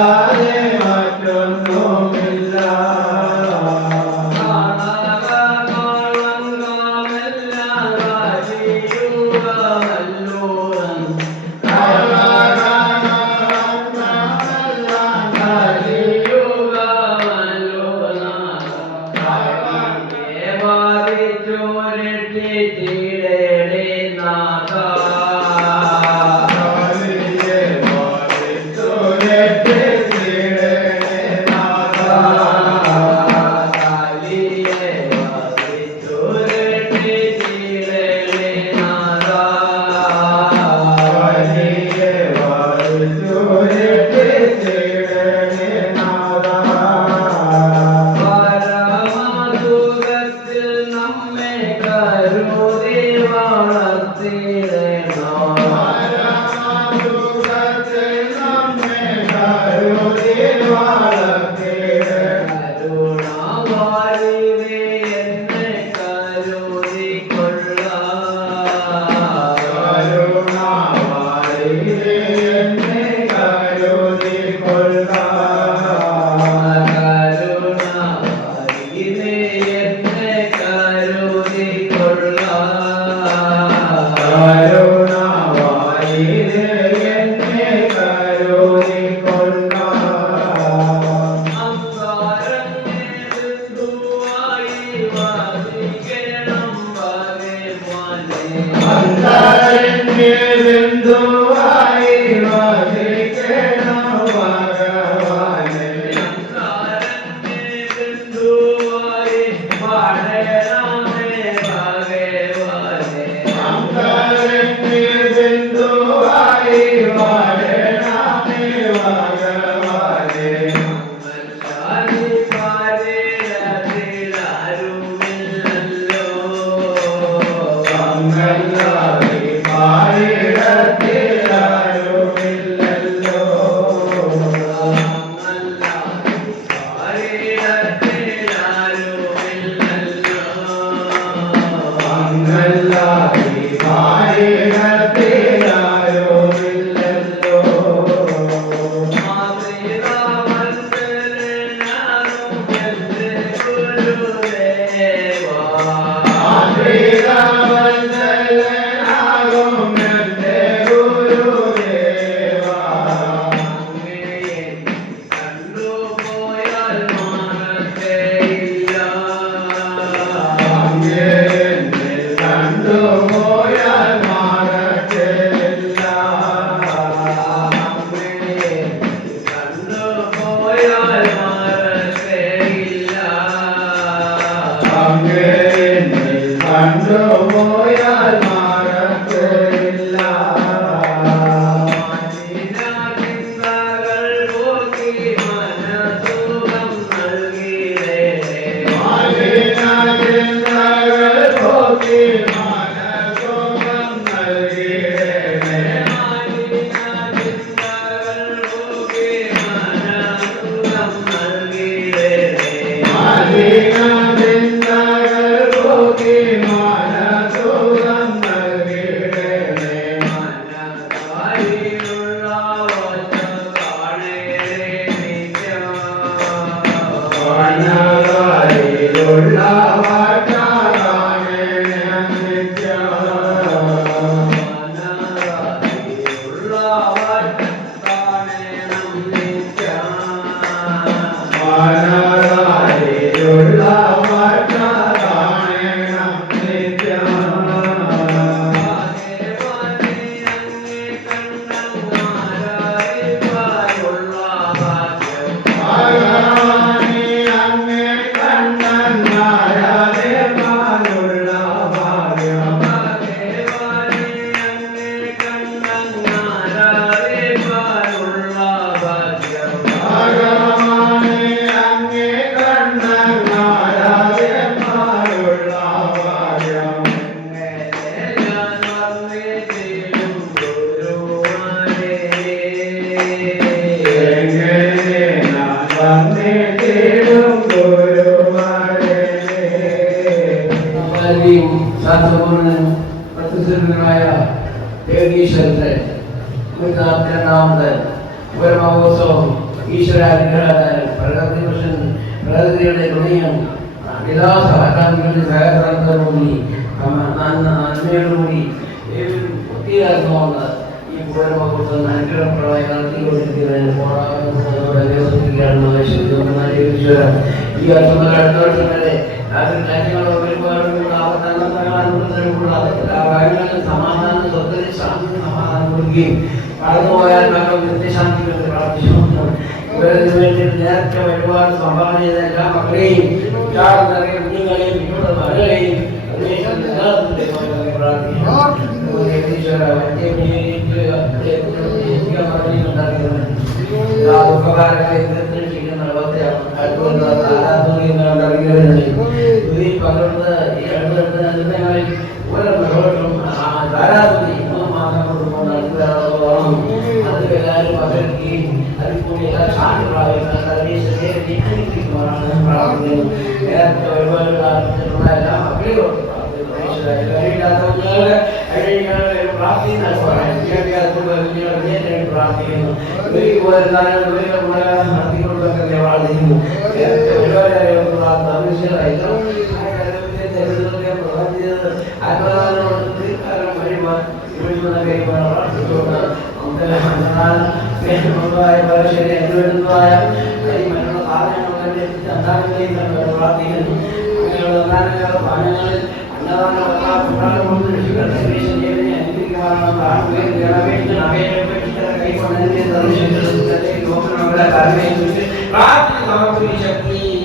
പ്രസിദ്ധനായ യോഗീശ്വരന്റെ 142ാമത് ഉപമഹോത്സവം ഈശ്വരാനുഗ്രഹത്താൽ പ്രകൃതിയുടെ ഗുണിയും വിലാസകാന്തികളുടെ സഹകരണത്തോടുകൂടി നന്മയോടുകൂടി ഒത്തിരിയാക്കുന്നുണ്ട് ഈ ഉപമഹോത്സവം അനുഗ്രഹപ്രദമായി നടത്തിക്കൊണ്ടിരിക്കുന്നതിന് ഈശ്വരൻ ഈ വർഷം അടുത്ത വർഷം വരെ സമാധാനം സ്വത്തിന് ശാന്തി സമാധാനം കൊടുക്കുകയും കടന്നുപോയാൽ നിത്യശാന്തി പ്രാർത്ഥിക്കുന്നു. ഇവരതിനു വേണ്ടി നേരത്തെ ഒരുപാട് സംഭാവന ചെയ്ത എല്ലാ മക്കളെയും കുഞ്ഞുങ്ങളെയും പിന്നോട് മകളെയും ശക്തി